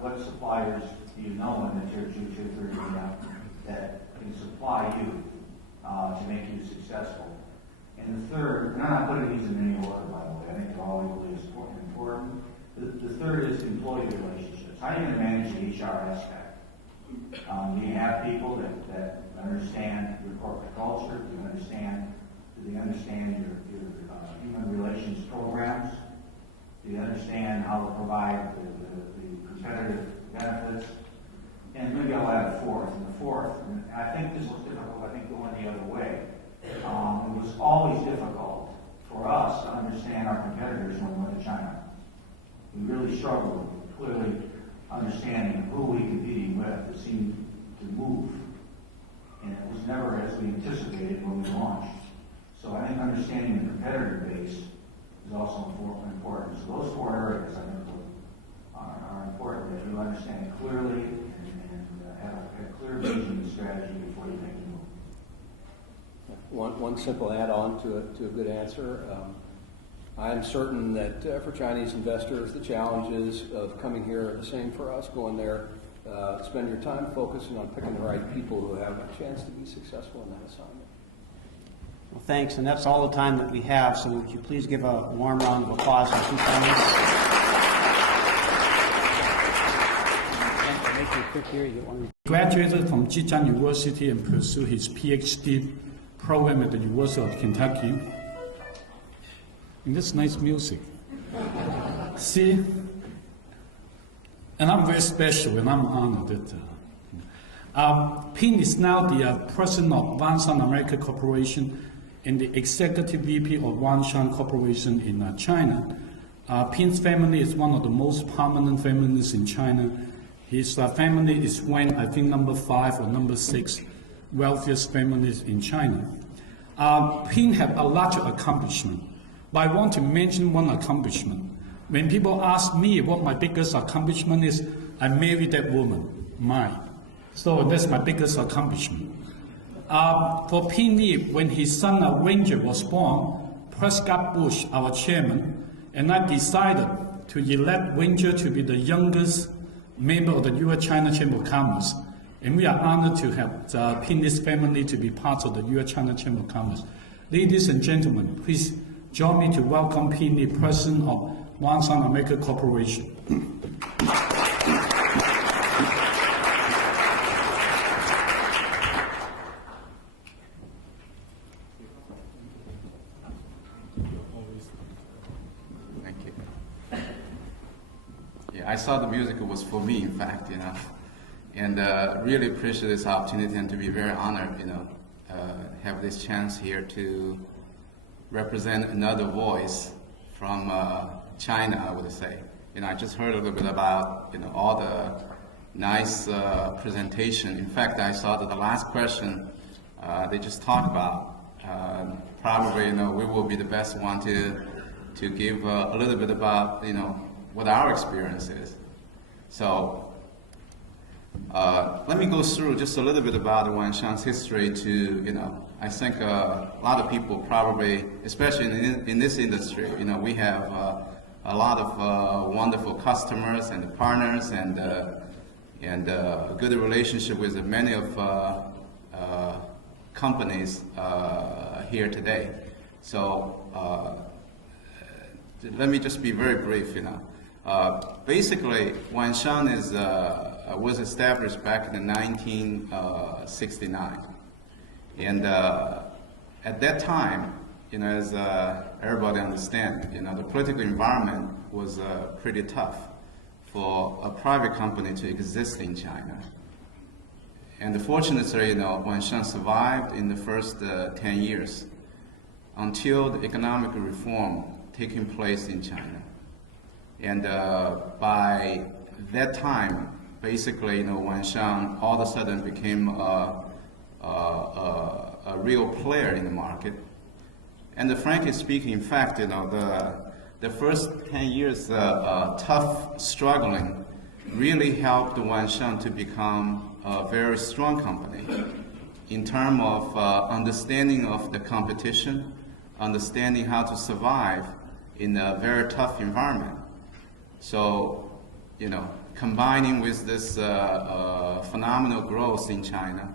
what suppliers do you know in the tier 2, tier 3 arena that can supply you to make you successful? And the third, and I'm not putting these in any order, by the way, I think they're all equally as important. The third is employee relationships. How are you going to manage the HR aspect? Do you have people that understand your corporate culture? Do they understand your human relations programs? Do you understand how to provide the competitive benefits? And maybe I'll add a fourth. And the fourth, and I think this was difficult, going the other way. It was always difficult for us to understand our competitors when we went to China. We really struggled with clearly understanding who we competing with. It seemed to move. And it was never as we anticipated when we launched. So I think understanding the competitor base is also important. So those four areas, I think, are important, that you understand it clearly and have a clear vision and strategy before you make a move. One simple add-on to a good answer. I am certain that for Chinese investors, the challenges of coming here are the same for us. Going there, spend your time focusing on picking the right people who have a chance to be successful in that assignment. Well, thanks, and that's all the time that we have, so would you please give a warm round of applause for 2 comments? Graduated from Zhejiang University and pursued his PhD program at the University of Kentucky. And that's nice music. See, and I'm very special, and I'm honored that Pin is now the president of Wanshan America Corporation and the executive VP of Wanshan Corporation in China. Pin's family is one of the most prominent families in China. His family is ranked, I think, number 5 or number 6 wealthiest families in China. Pin had a larger accomplishment, but I want to mention one accomplishment. When people ask me what my biggest accomplishment is, I married that woman, mine. So that's my biggest accomplishment. For P&E, when his son Ranger was born, Prescott Bush, our chairman, and I decided to elect Ranger to be the youngest member of the U.S.-China Chamber of Commerce. And we are honored to have the P&E's family to be part of the U.S.-China Chamber of Commerce. Ladies and gentlemen, please join me to welcome P&E President of Wansan America Corporation. Thank you. Yeah, I saw the music was for me, in fact, and really appreciate this opportunity and to be very honored, have this chance here to represent another voice from China, I would say. I just heard a little bit about, all the nice presentation. In fact, I saw that the last question they just talked about. Probably, we will be the best one to give a little bit about, what our experience is. So let me go through just a little bit about Wanshan's history to, I think a lot of people probably, especially in this industry, we have a lot of wonderful customers and partners and a good relationship with many of companies here today. So let me just be very brief. Basically, Wanshan was established back in 1969, and at that time, as everybody understands, the political environment was pretty tough for a private company to exist in China. And fortunately, Wanshan survived in the first 10 years until the economic reform taking place in China. And by that time, basically, Wanshan all of a sudden became a real player in the market. And frankly speaking, in fact, the first 10 years tough struggling really helped Wanshan to become a very strong company in terms of understanding of the competition, understanding how to survive in a very tough environment. So, combining with this phenomenal growth in China,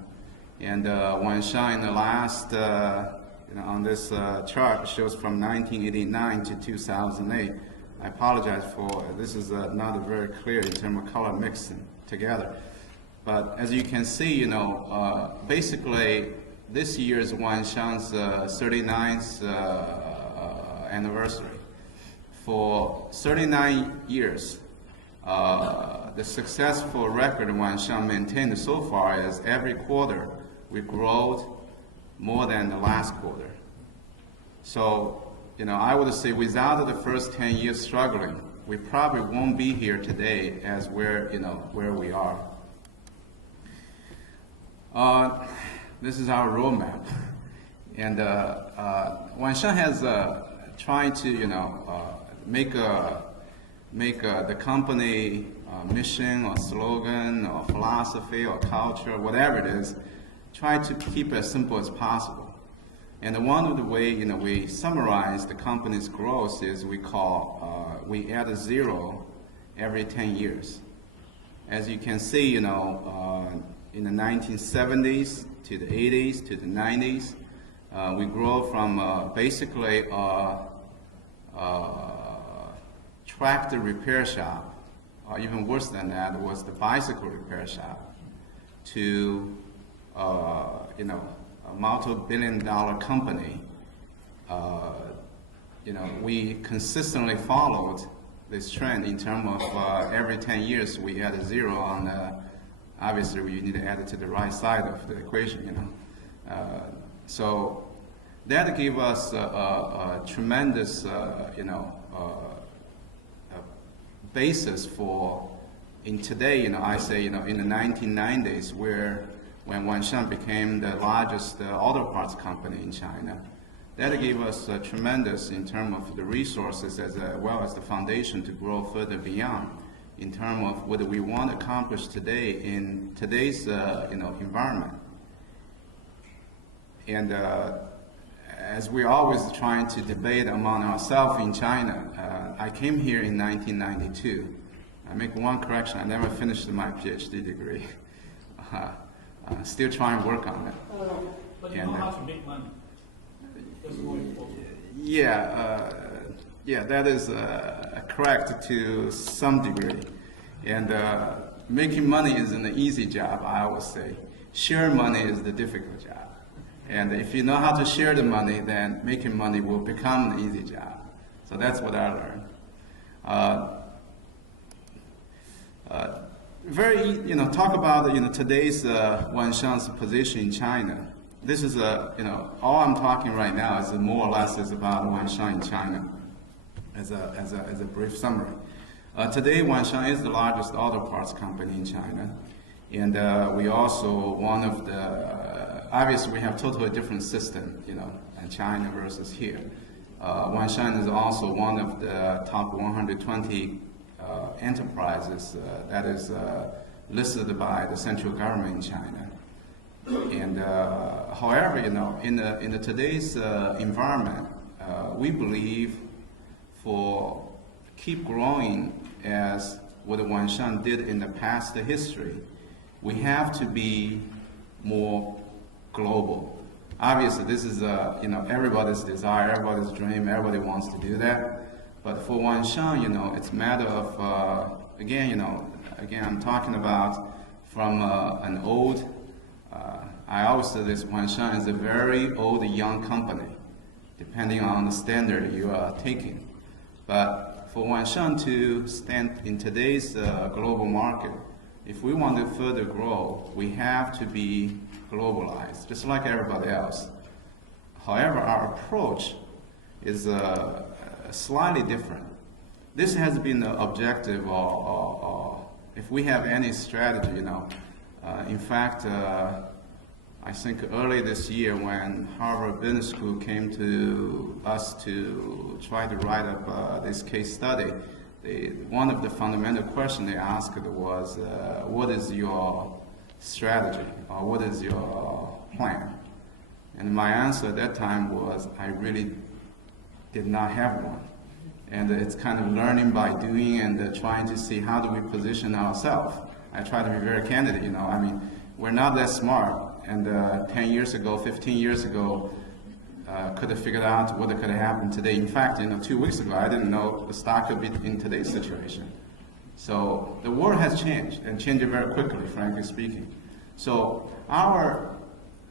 and Wanshan in the last, on this chart shows from 1989 to 2008. I apologize for this is not very clear in terms of color mixing together. But as you can see, basically this year is Wanshan's 39th anniversary. For 39 years, the successful record Wanshan maintained so far is every quarter we growed more than the last quarter. So, I would say without the first 10 years struggling, we probably won't be here today as where we are. This is our roadmap, and Wanshan has tried to, make the company mission or slogan or philosophy or culture, whatever it is, try to keep it as simple as possible. And one of the way we summarize the company's growth is we add a zero every 10 years. As you can see, in the 1970s to the 80s to the 90s, we grow from basically tractor repair shop, or even worse than that, was the bicycle repair shop, to a multi-billion-dollar company. We consistently followed this trend in terms of every 10 years we add a zero on. Obviously, we need to add it to the right side of the equation. So that gave us a tremendous, basis for in today. I say, in the 1990s, when Wanshan became the largest auto parts company in China, that gave us tremendous in terms of the resources as well as the foundation to grow further beyond in terms of what we want to accomplish today in today's environment. And as we're always trying to debate among ourselves in China, I came here in 1992. I make one correction, I never finished my PhD degree. Still trying to work on it. But you know how to make money. That's more important. Yeah, that is correct to some degree. And making money isn't an easy job, I always say. Sharing money is the difficult job. And if you know how to share the money, then making money will become an easy job. So that's what I learned. Talk about today's Wanshan's position in China. This is all I'm talking right now is more or less is about Wanshan in China, as a brief summary. Today, Wanshan is the largest auto parts company in China, and we also one of the obviously we have totally different system, in China versus here. Wanshan is also one of the top 120 enterprises that is listed by the central government in China. And however, in the today's environment, we believe for keep growing as what Wanshan did in the past history, we have to be more global. Obviously, this is everybody's desire, everybody's dream, everybody wants to do that. But for Wanshan, it's a matter of again, I'm talking about from an old. I always say this: Wanshan is a very old, young company, depending on the standard you are taking. But for Wanshan to stand in today's global market, if we want to further grow, we have to be globalized, just like everybody else. However, our approach is slightly different. This has been the objective, or if we have any strategy, in fact, I think early this year when Harvard Business School came to us to try to write up this case study, one of the fundamental questions they asked was, what is your strategy, or what is your plan? And my answer at that time was, I really did not have one. And it's kind of learning by doing and trying to see how do we position ourselves. I try to be very candid, we're not that smart. And 10 years ago, 15 years ago, could have figured out what could have happened today. In fact, 2 weeks ago, I didn't know the stock could be in today's situation. So the world has changed, and changed very quickly, frankly speaking. So our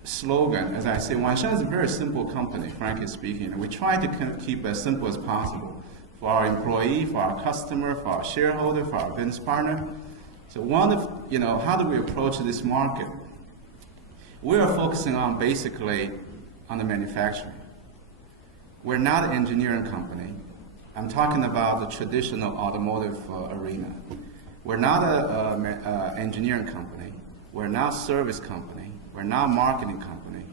slogan, as I say, Wanshan is a very simple company, frankly speaking. And we try to keep it as simple as possible for our employee, for our customer, for our shareholder, for our business partner. So how do we approach this market? We are focusing on basically on the manufacturing. We're not an engineering company. I'm talking about the traditional automotive arena. We're not an engineering company. We're not a service company. We're not a marketing company.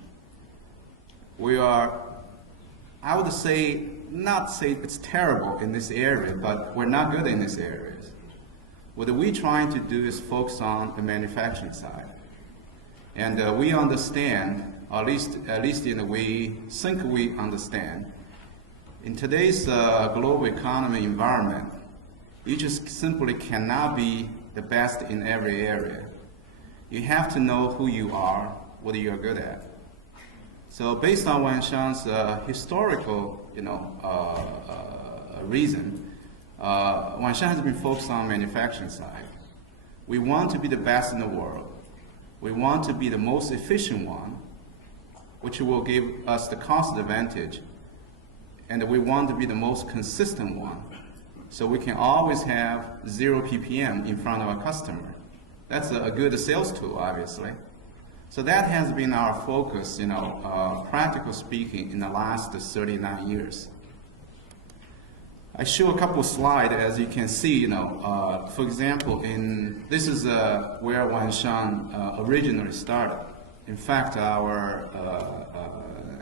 We are, I would say, not say it's terrible in this area, but we're not good in these areas. What we're trying to do is focus on the manufacturing side. And we understand, at least we think we understand, in today's global economy environment, you just simply cannot be the best in every area. You have to know who you are, what you're good at. So based on Wanshan's historical, reason, Wanshan has been focused on manufacturing side. We want to be the best in the world. We want to be the most efficient one, which will give us the cost advantage. And we want to be the most consistent one, so we can always have 0 ppm in front of our customer. That's a good sales tool, obviously. So that has been our focus, practical speaking, in the last 39 years. I show a couple of slides, as you can see, for example, this is where Wanshan originally started. In fact, our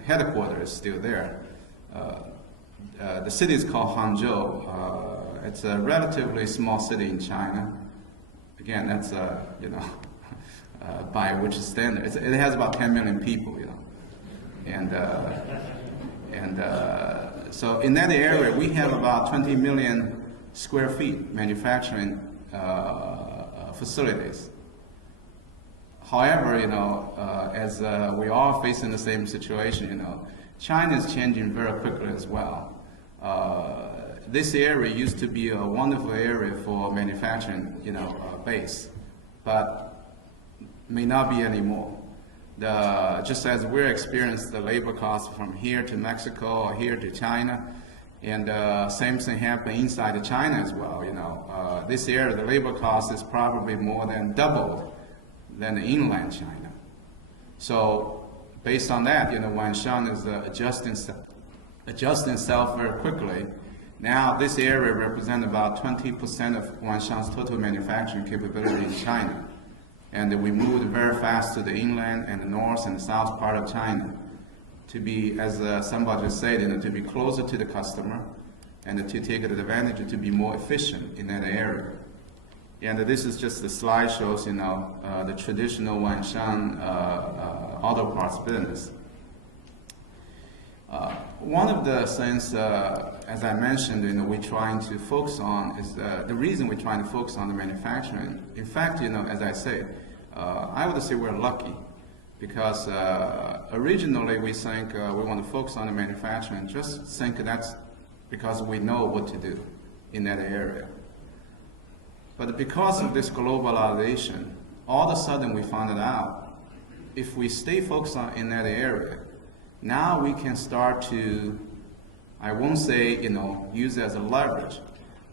headquarters is still there. The city is called Hangzhou. It's a relatively small city in China. Again, that's by which standard? It has about 10 million people. So in that area, we have about 20 million square feet manufacturing facilities. However, as we are facing the same situation, China is changing very quickly as well. This area used to be a wonderful area for manufacturing, base, but may not be anymore. Just as we're experiencing the labor costs from here to Mexico or here to China, and same thing happened inside of China as well. This area, the labor cost is probably more than doubled than the inland China. So based on that, Wanshan is adjusting itself very quickly. Now this area represents about 20% of Wanshan's total manufacturing capability in China. And we moved very fast to the inland and the north and the south part of China to be, as somebody said, to be closer to the customer and to take advantage to be more efficient in that area. And this is just the slide shows, the traditional Wanshan auto parts business. One of the things, as I mentioned, we're trying to focus on is the reason we're trying to focus on the manufacturing. In fact, as I say, I would say we're lucky because originally we think we want to focus on the manufacturing, just think that's because we know what to do in that area. But because of this globalization, all of a sudden we found out if we stay focused in that area, now we can start to, I won't say, use it as a leverage,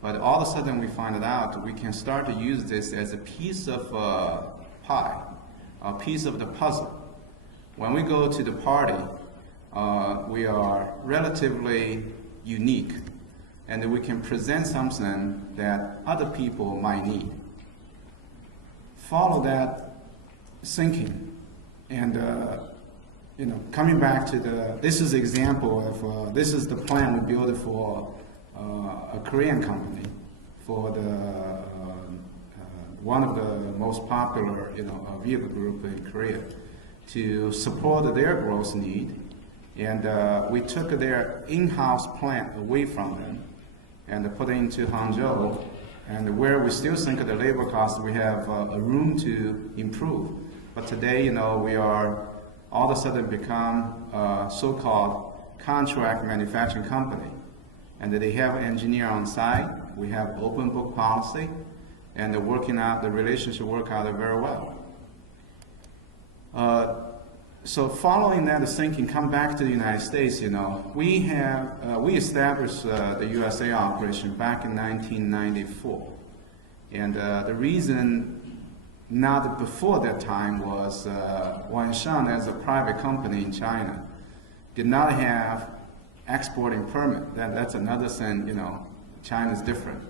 but all of a sudden we find out we can start to use this as a piece of pie, a piece of the puzzle. When we go to the party, we are relatively unique, and we can present something that other people might need. Follow that thinking, and coming back to this is an example of, this is the plan we built for a Korean company, for one of the most popular, vehicle group in Korea, to support their growth need. And we took their in-house plant away from them and put it into Hangzhou, and where we still think the labor costs, we have a room to improve. But today, we are all of a sudden become a so-called contract manufacturing company. And they have an engineer on site, we have open book policy, and the relationship work out very well. So following that thinking, come back to the United States, we established the USA operation back in 1994. And the reason not before that time was Wanshan, as a private company in China, did not have exporting permit. That's another thing, China's different.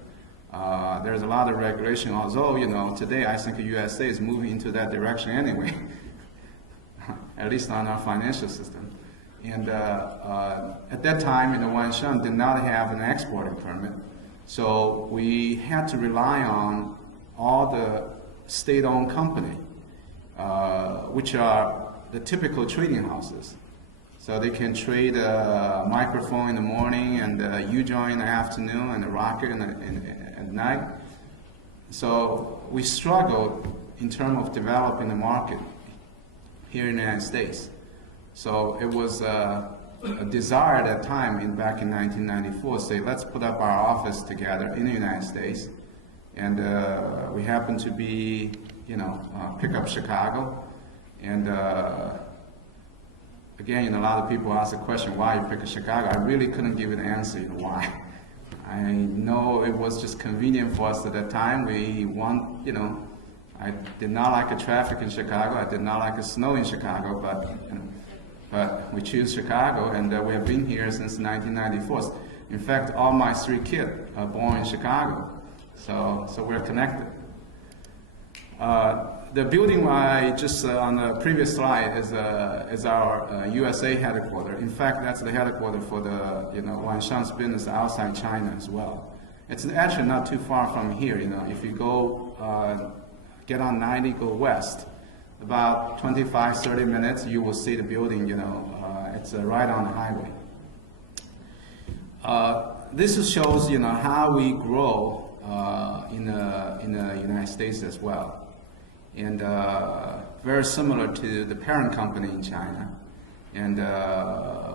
There's a lot of regulation, although, today I think the USA is moving into that direction anyway. At least on our financial system. And at that time, Wanshan did not have an exporting permit. So we had to rely on all the state-owned company, which are the typical trading houses. So they can trade a microphone in the morning and a U-joint in the afternoon and a rocket at night. So we struggled in terms of developing the market here in the United States. So it was a desire at that time, back in 1994, say, let's put up our office together in the United States. And we happened to be, pick up Chicago. And again, a lot of people ask the question, why you pick Chicago? I really couldn't give an answer why. I know it was just convenient for us at that time. We want, I did not like the traffic in Chicago. I did not like the snow in Chicago, but we choose Chicago, and we have been here since 1994. In fact, all my 3 kids are born in Chicago, so we're connected. The building I just on the previous slide is our USA headquarters. In fact, that's the headquarters for the Wanshan's business outside China as well. It's actually not too far from here. If you go get on 90, go west, about 25-30 minutes, you will see the building. it's right on the highway. This shows, how we grow in the United States as well, and very similar to the parent company in China. And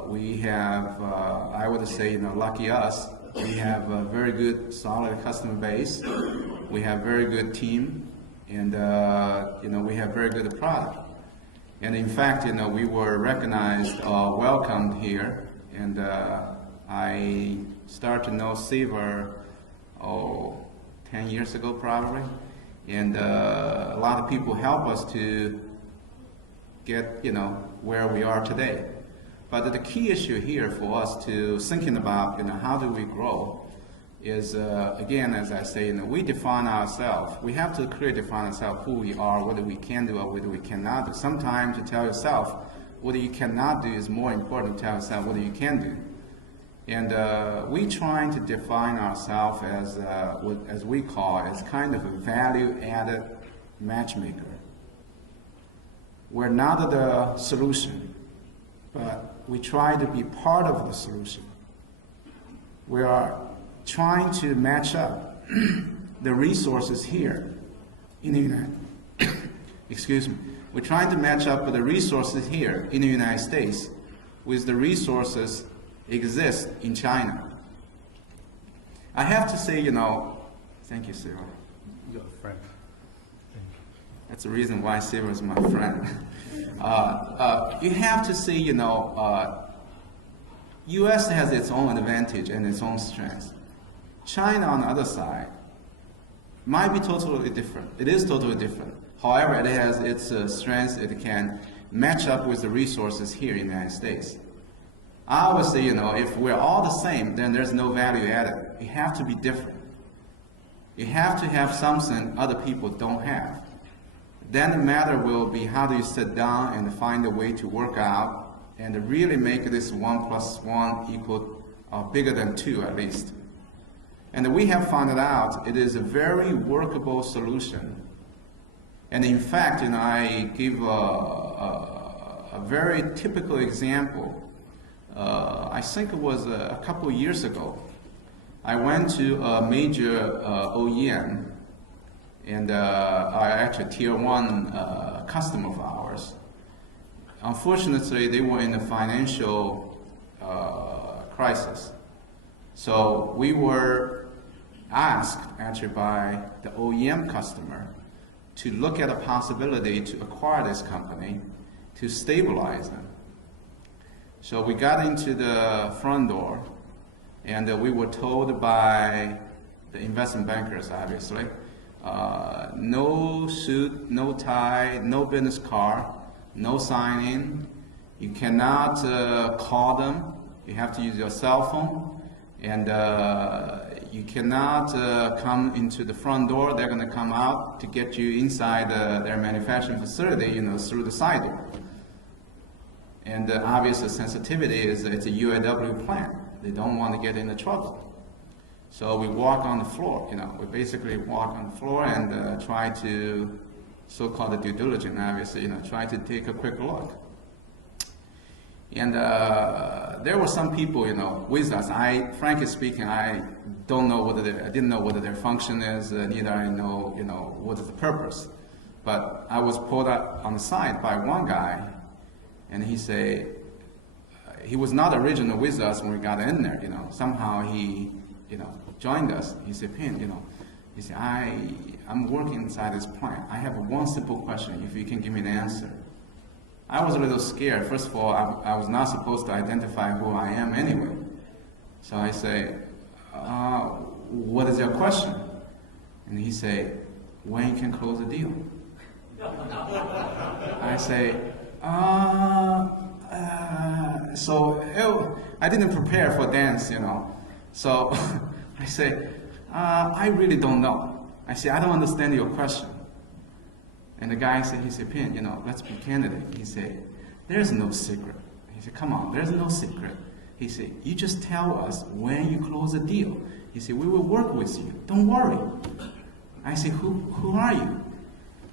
we have, I would say, lucky us. We have a very good, solid customer base. We have very good team, and we have very good product. And in fact, we were recognized, welcomed here, and I started to know Saver 10 years ago probably, and a lot of people help us to get where we are today. But the key issue here for us to thinking about how do we grow is again, as I say, we define ourselves. We have to clearly define ourselves who we are, what we can do, or what we cannot do. Sometimes to tell yourself what you cannot do is more important to tell yourself what you can do. And we trying to define ourselves as we call it, as kind of a value-added matchmaker. We're not the solution, but we try to be part of the solution. We are trying to match up the resources here in the United excuse me. We're trying to match up the resources here in the United States with the resources exist in China. I have to say, thank you, Sarah. You're a friend. That's the reason why Sarah is my friend. You have to say, U.S. has its own advantage and its own strengths. China, on the other side, might be totally different. It is totally different. However, it has its strengths. It can match up with the resources here in the United States. I always say, if we're all the same, then there's no value added. You have to be different. You have to have something other people don't have. Then the matter will be how do you sit down and find a way to work out and really make this 1 + 1 equal bigger than 2 at least. And we have found it out. It is a very workable solution. And in fact, I give a very typical example. I think it was a couple of years ago. I went to a major OEM, and actually Tier 1 customer of ours. Unfortunately, they were in a financial crisis. So we were asked actually by the OEM customer to look at a possibility to acquire this company to stabilize them. So we got into the front door, and we were told by the investment bankers, obviously, no suit, no tie, no business card, no sign-in. You cannot call them. You have to use your cell phone, and you cannot come into the front door. They're going to come out to get you inside their manufacturing facility, through the side door. And obviously, sensitivity is it's a UAW plant. They don't want to get into trouble. So we walk on the floor. We basically walk on the floor and try to, so-called due diligence, obviously, try to take a quick look. And there were some people, with us. Frankly speaking, I don't know I didn't know what their function is. Neither I know, what is the purpose. But I was pulled up on the side by one guy, and he say, he was not original with us when we got in there. Somehow he, joined us. He said, Pin, he said, I'm working inside this plant. I have one simple question. If you can give me an answer. I was a little scared. First of all, I was not supposed to identify who I am anyway. So I say, what is your question? And he say, when you can close the deal? I say, so I didn't prepare for dance, So I say, I really don't know. I say, I don't understand your question. And the guy said, Pin, let's be candid. He said, there's no secret. He said, come on, there's no secret. He said, you just tell us when you close a deal. He said, we will work with you. Don't worry. I said, who are you?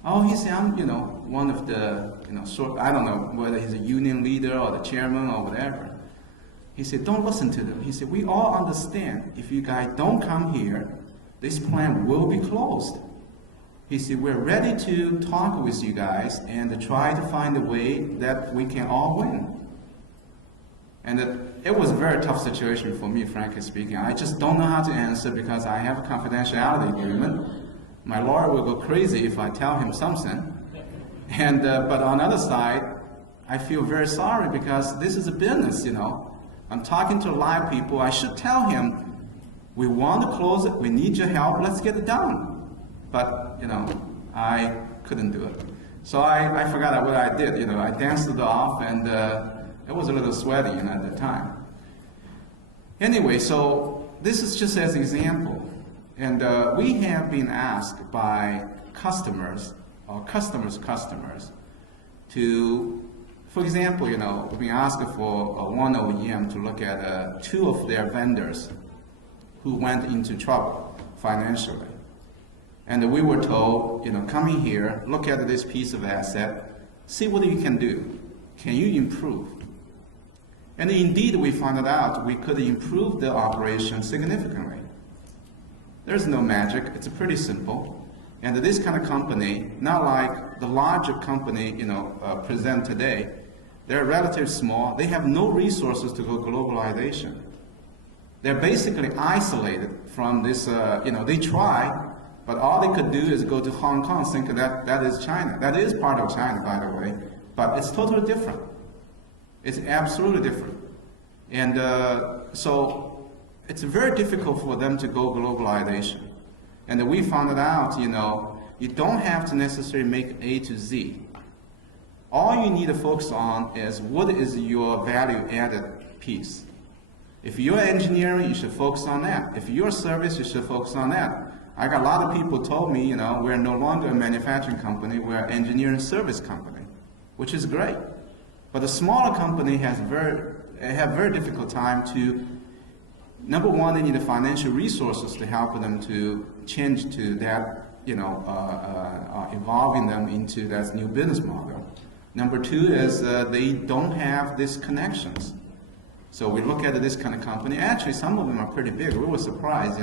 Oh, he said, I'm, one of the, I don't know whether he's a union leader or the chairman or whatever. He said, don't listen to them. He said, we all understand if you guys don't come here, this plant will be closed. He said, we're ready to talk with you guys and to try to find a way that we can all win. And it was a very tough situation for me, frankly speaking. I just don't know how to answer because I have a confidentiality agreement. My lawyer will go crazy if I tell him something. And but on the other side, I feel very sorry because this is a business, I'm talking to live people. I should tell him, we want to close it. We need your help. Let's get it done. But, I couldn't do it. So I forgot what I did. I danced it off, and it was a little sweaty at the time. Anyway, so this is just as an example. And we have been asked by customers or customers' customers to, for example, we've been asked for one OEM to look at 2 of their vendors who went into trouble financially. And we were told, come in here, look at this piece of asset, see what you can do. Can you improve? And indeed, we found out we could improve the operation significantly. There's no magic. It's pretty simple. And this kind of company, not like the larger company, present today, they're relatively small. They have no resources to go globalization. They're basically isolated from this, they try, but all they could do is go to Hong Kong, think that is China. That is part of China, by the way, but it's totally different. It's absolutely different. And so it's very difficult for them to go globalization. And we found it out, you don't have to necessarily make A to Z. All you need to focus on is what is your value-added piece. If you're engineering, you should focus on that. If you're service, you should focus on that. I got a lot of people told me, we're no longer a manufacturing company, we're an engineering service company, which is great. But a smaller company have very difficult time to, number one, they need the financial resources to help them to change to that, evolving them into that new business model. Number 2 is they don't have these connections. So we look at this kind of company. Actually, some of them are pretty big. We were surprised,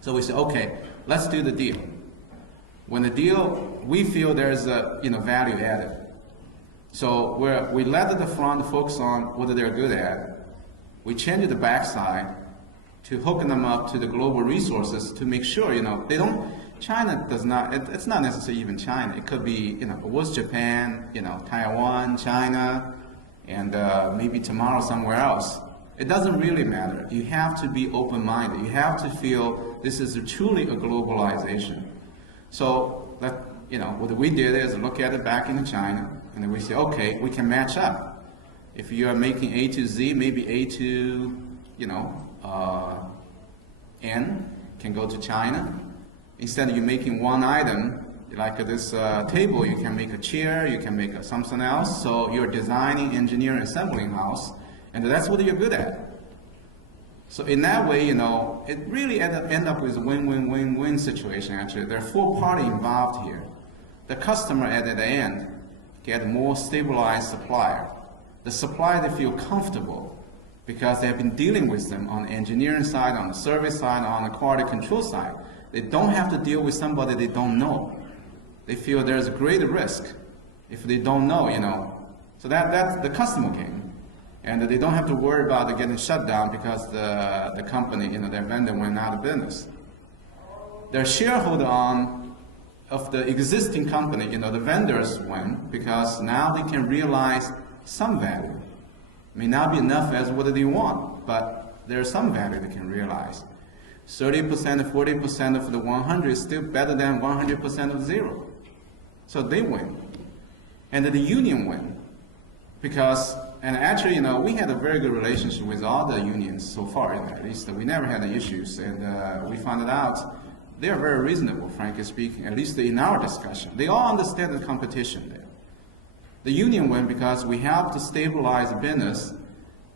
So we said, okay, let's do the deal. When the deal, we feel there's a value added. So we let the front focus on what they're good at. We changed the backside to hook them up to the global resources to make sure, they don't. China does not. It's not necessarily even China. It could be, it was Japan, Taiwan, China, and maybe tomorrow somewhere else. It doesn't really matter. You have to be open-minded. You have to feel this is truly a globalization. So that, what we did is look at it back in China, and then we say, okay, we can match up. If you are making A to Z, maybe A to, N can go to China. Instead of you making one item, like this table, you can make a chair, you can make something else. So you're designing, engineering, assembling house, and that's what you're good at. So in that way, it really end up with a win-win-win-win situation, actually. There are 4 parties involved here. The customer at the end get a more stabilized supplier. The supplier, they feel comfortable because they have been dealing with them on the engineering side, on the service side, on the quality control side. They don't have to deal with somebody they don't know. They feel there's a great risk if they don't know, So that's the customer game. And they don't have to worry about it getting shut down because the company, their vendor went out of business. Their shareholder of the existing company, the vendors win because now they can realize some value. May not be enough as what they want, but there's some value they can realize. 30% or 40% of the 100 is still better than 100% of 0. So they win. And the union win. Because, and actually, we had a very good relationship with all the unions so far, at least we never had any issues. And we found it out, they are very reasonable, frankly speaking, at least in our discussion. They all understand the competition there. The union win because we help to stabilize the business,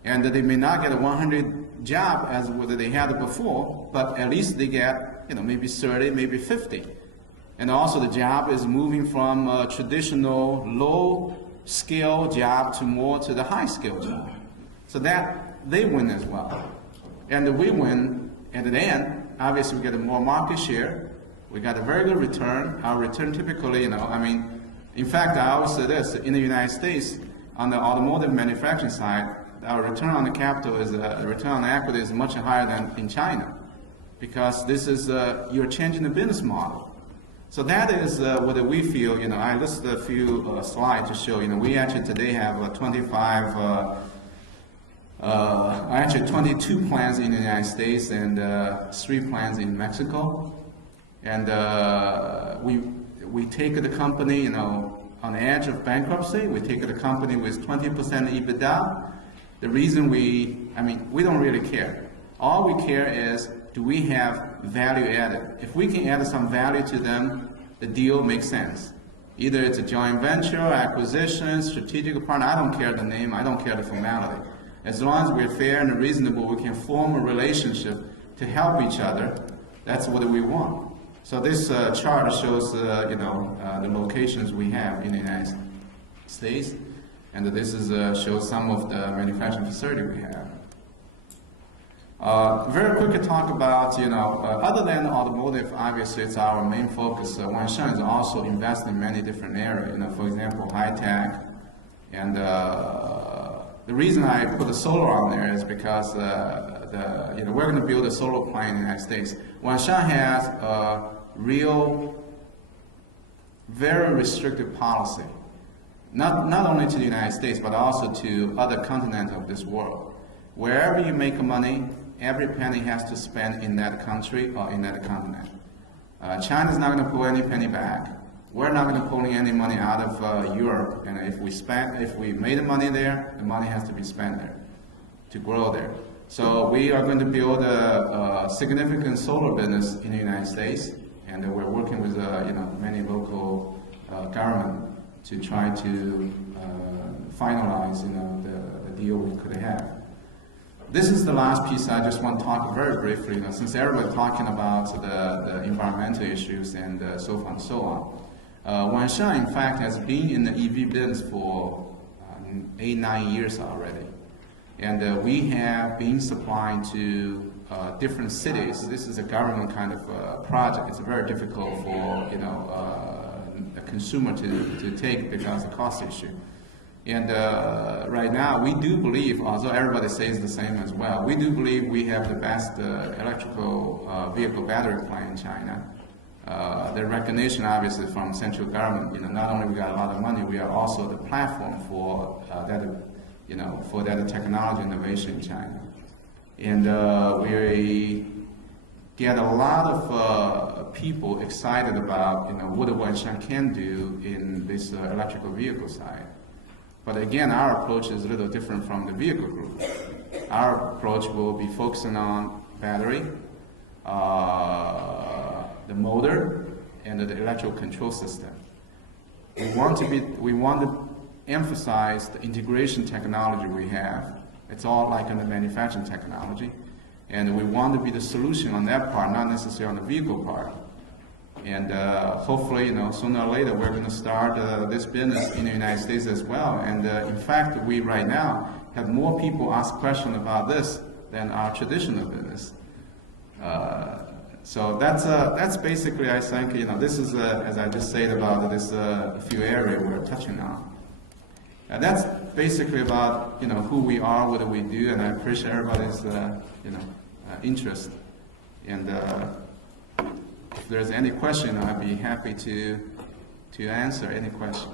and that they may not get a 100 job as what they had before, but at least they get, maybe 30, maybe 50. And also the job is moving from a traditional low-skill job to more to the high-skill job. So that they win as well. And we win at the end. Obviously, we get more market share. We got a very good return. Our return typically, in fact, I always say this, in the United States, on the automotive manufacturing side, our return on the capital is, return on equity is much higher than in China, because this is, you're changing the business model. So that is what we feel, I listed a few slides to show, we actually today have 22 plants in the United States and 3 plants in Mexico. And we take the company, on the edge of bankruptcy. We take the company with 20% EBITDA. The reason we don't really care. All we care is, do we have value added? If we can add some value to them, the deal makes sense. Either it's a joint venture, acquisition, strategic partner, I don't care the name, I don't care the formality. As long as we're fair and reasonable, we can form a relationship to help each other. That's what we want. So this chart shows, the locations we have in the United States, and this is shows some of the manufacturing facility we have. Very quick to talk about, other than automotive, obviously it's our main focus. Wanshan is also investing in many different areas. For example, high tech, and the reason I put the solar on there is because we're going to build a solar plant in the United States. Wanshan has a real, very restrictive policy, not only to the United States, but also to other continents of this world. Wherever you make money, every penny has to spend in that country or in that continent. China's not going to pull any penny back. We're not going to pull any money out of Europe, and if we made the money there, the money has to be spent there to grow there. So we are going to build a significant solar business in the United States, and we're working with many local government to try to finalize the deal we could have. This is the last piece I just want to talk very briefly. Since everybody's talking about the environmental issues and so forth and so on. Wanshan, in fact, has been in the EV business for 8-9 years already. And we have been supplying to different cities. This is a government kind of project. It's very difficult for a consumer to take because of the cost issue. And right now, we do believe, although everybody says the same as well, we do believe we have the best electrical vehicle battery plant in China. The recognition, obviously, from central government, not only we got a lot of money, we are also the platform for that technology innovation in China. And we get a lot of people excited about, what Wanshan can do in this electrical vehicle side. But again, our approach is a little different from the vehicle group. Our approach will be focusing on battery, the motor, and the electrical control system. We want to emphasize the integration technology we have. It's all like in the manufacturing technology, and we want to be the solution on that part, not necessarily on the vehicle part. And hopefully, sooner or later, we're going to start this business in the United States as well. And in fact, we right now have more people ask questions about this than our traditional business. So that's basically, I think, this is, as I just said about this a few areas we're touching on. That's basically about, who we are, what do we do, and I appreciate everybody's, interest. And if there's any question, I'd be happy to answer any question.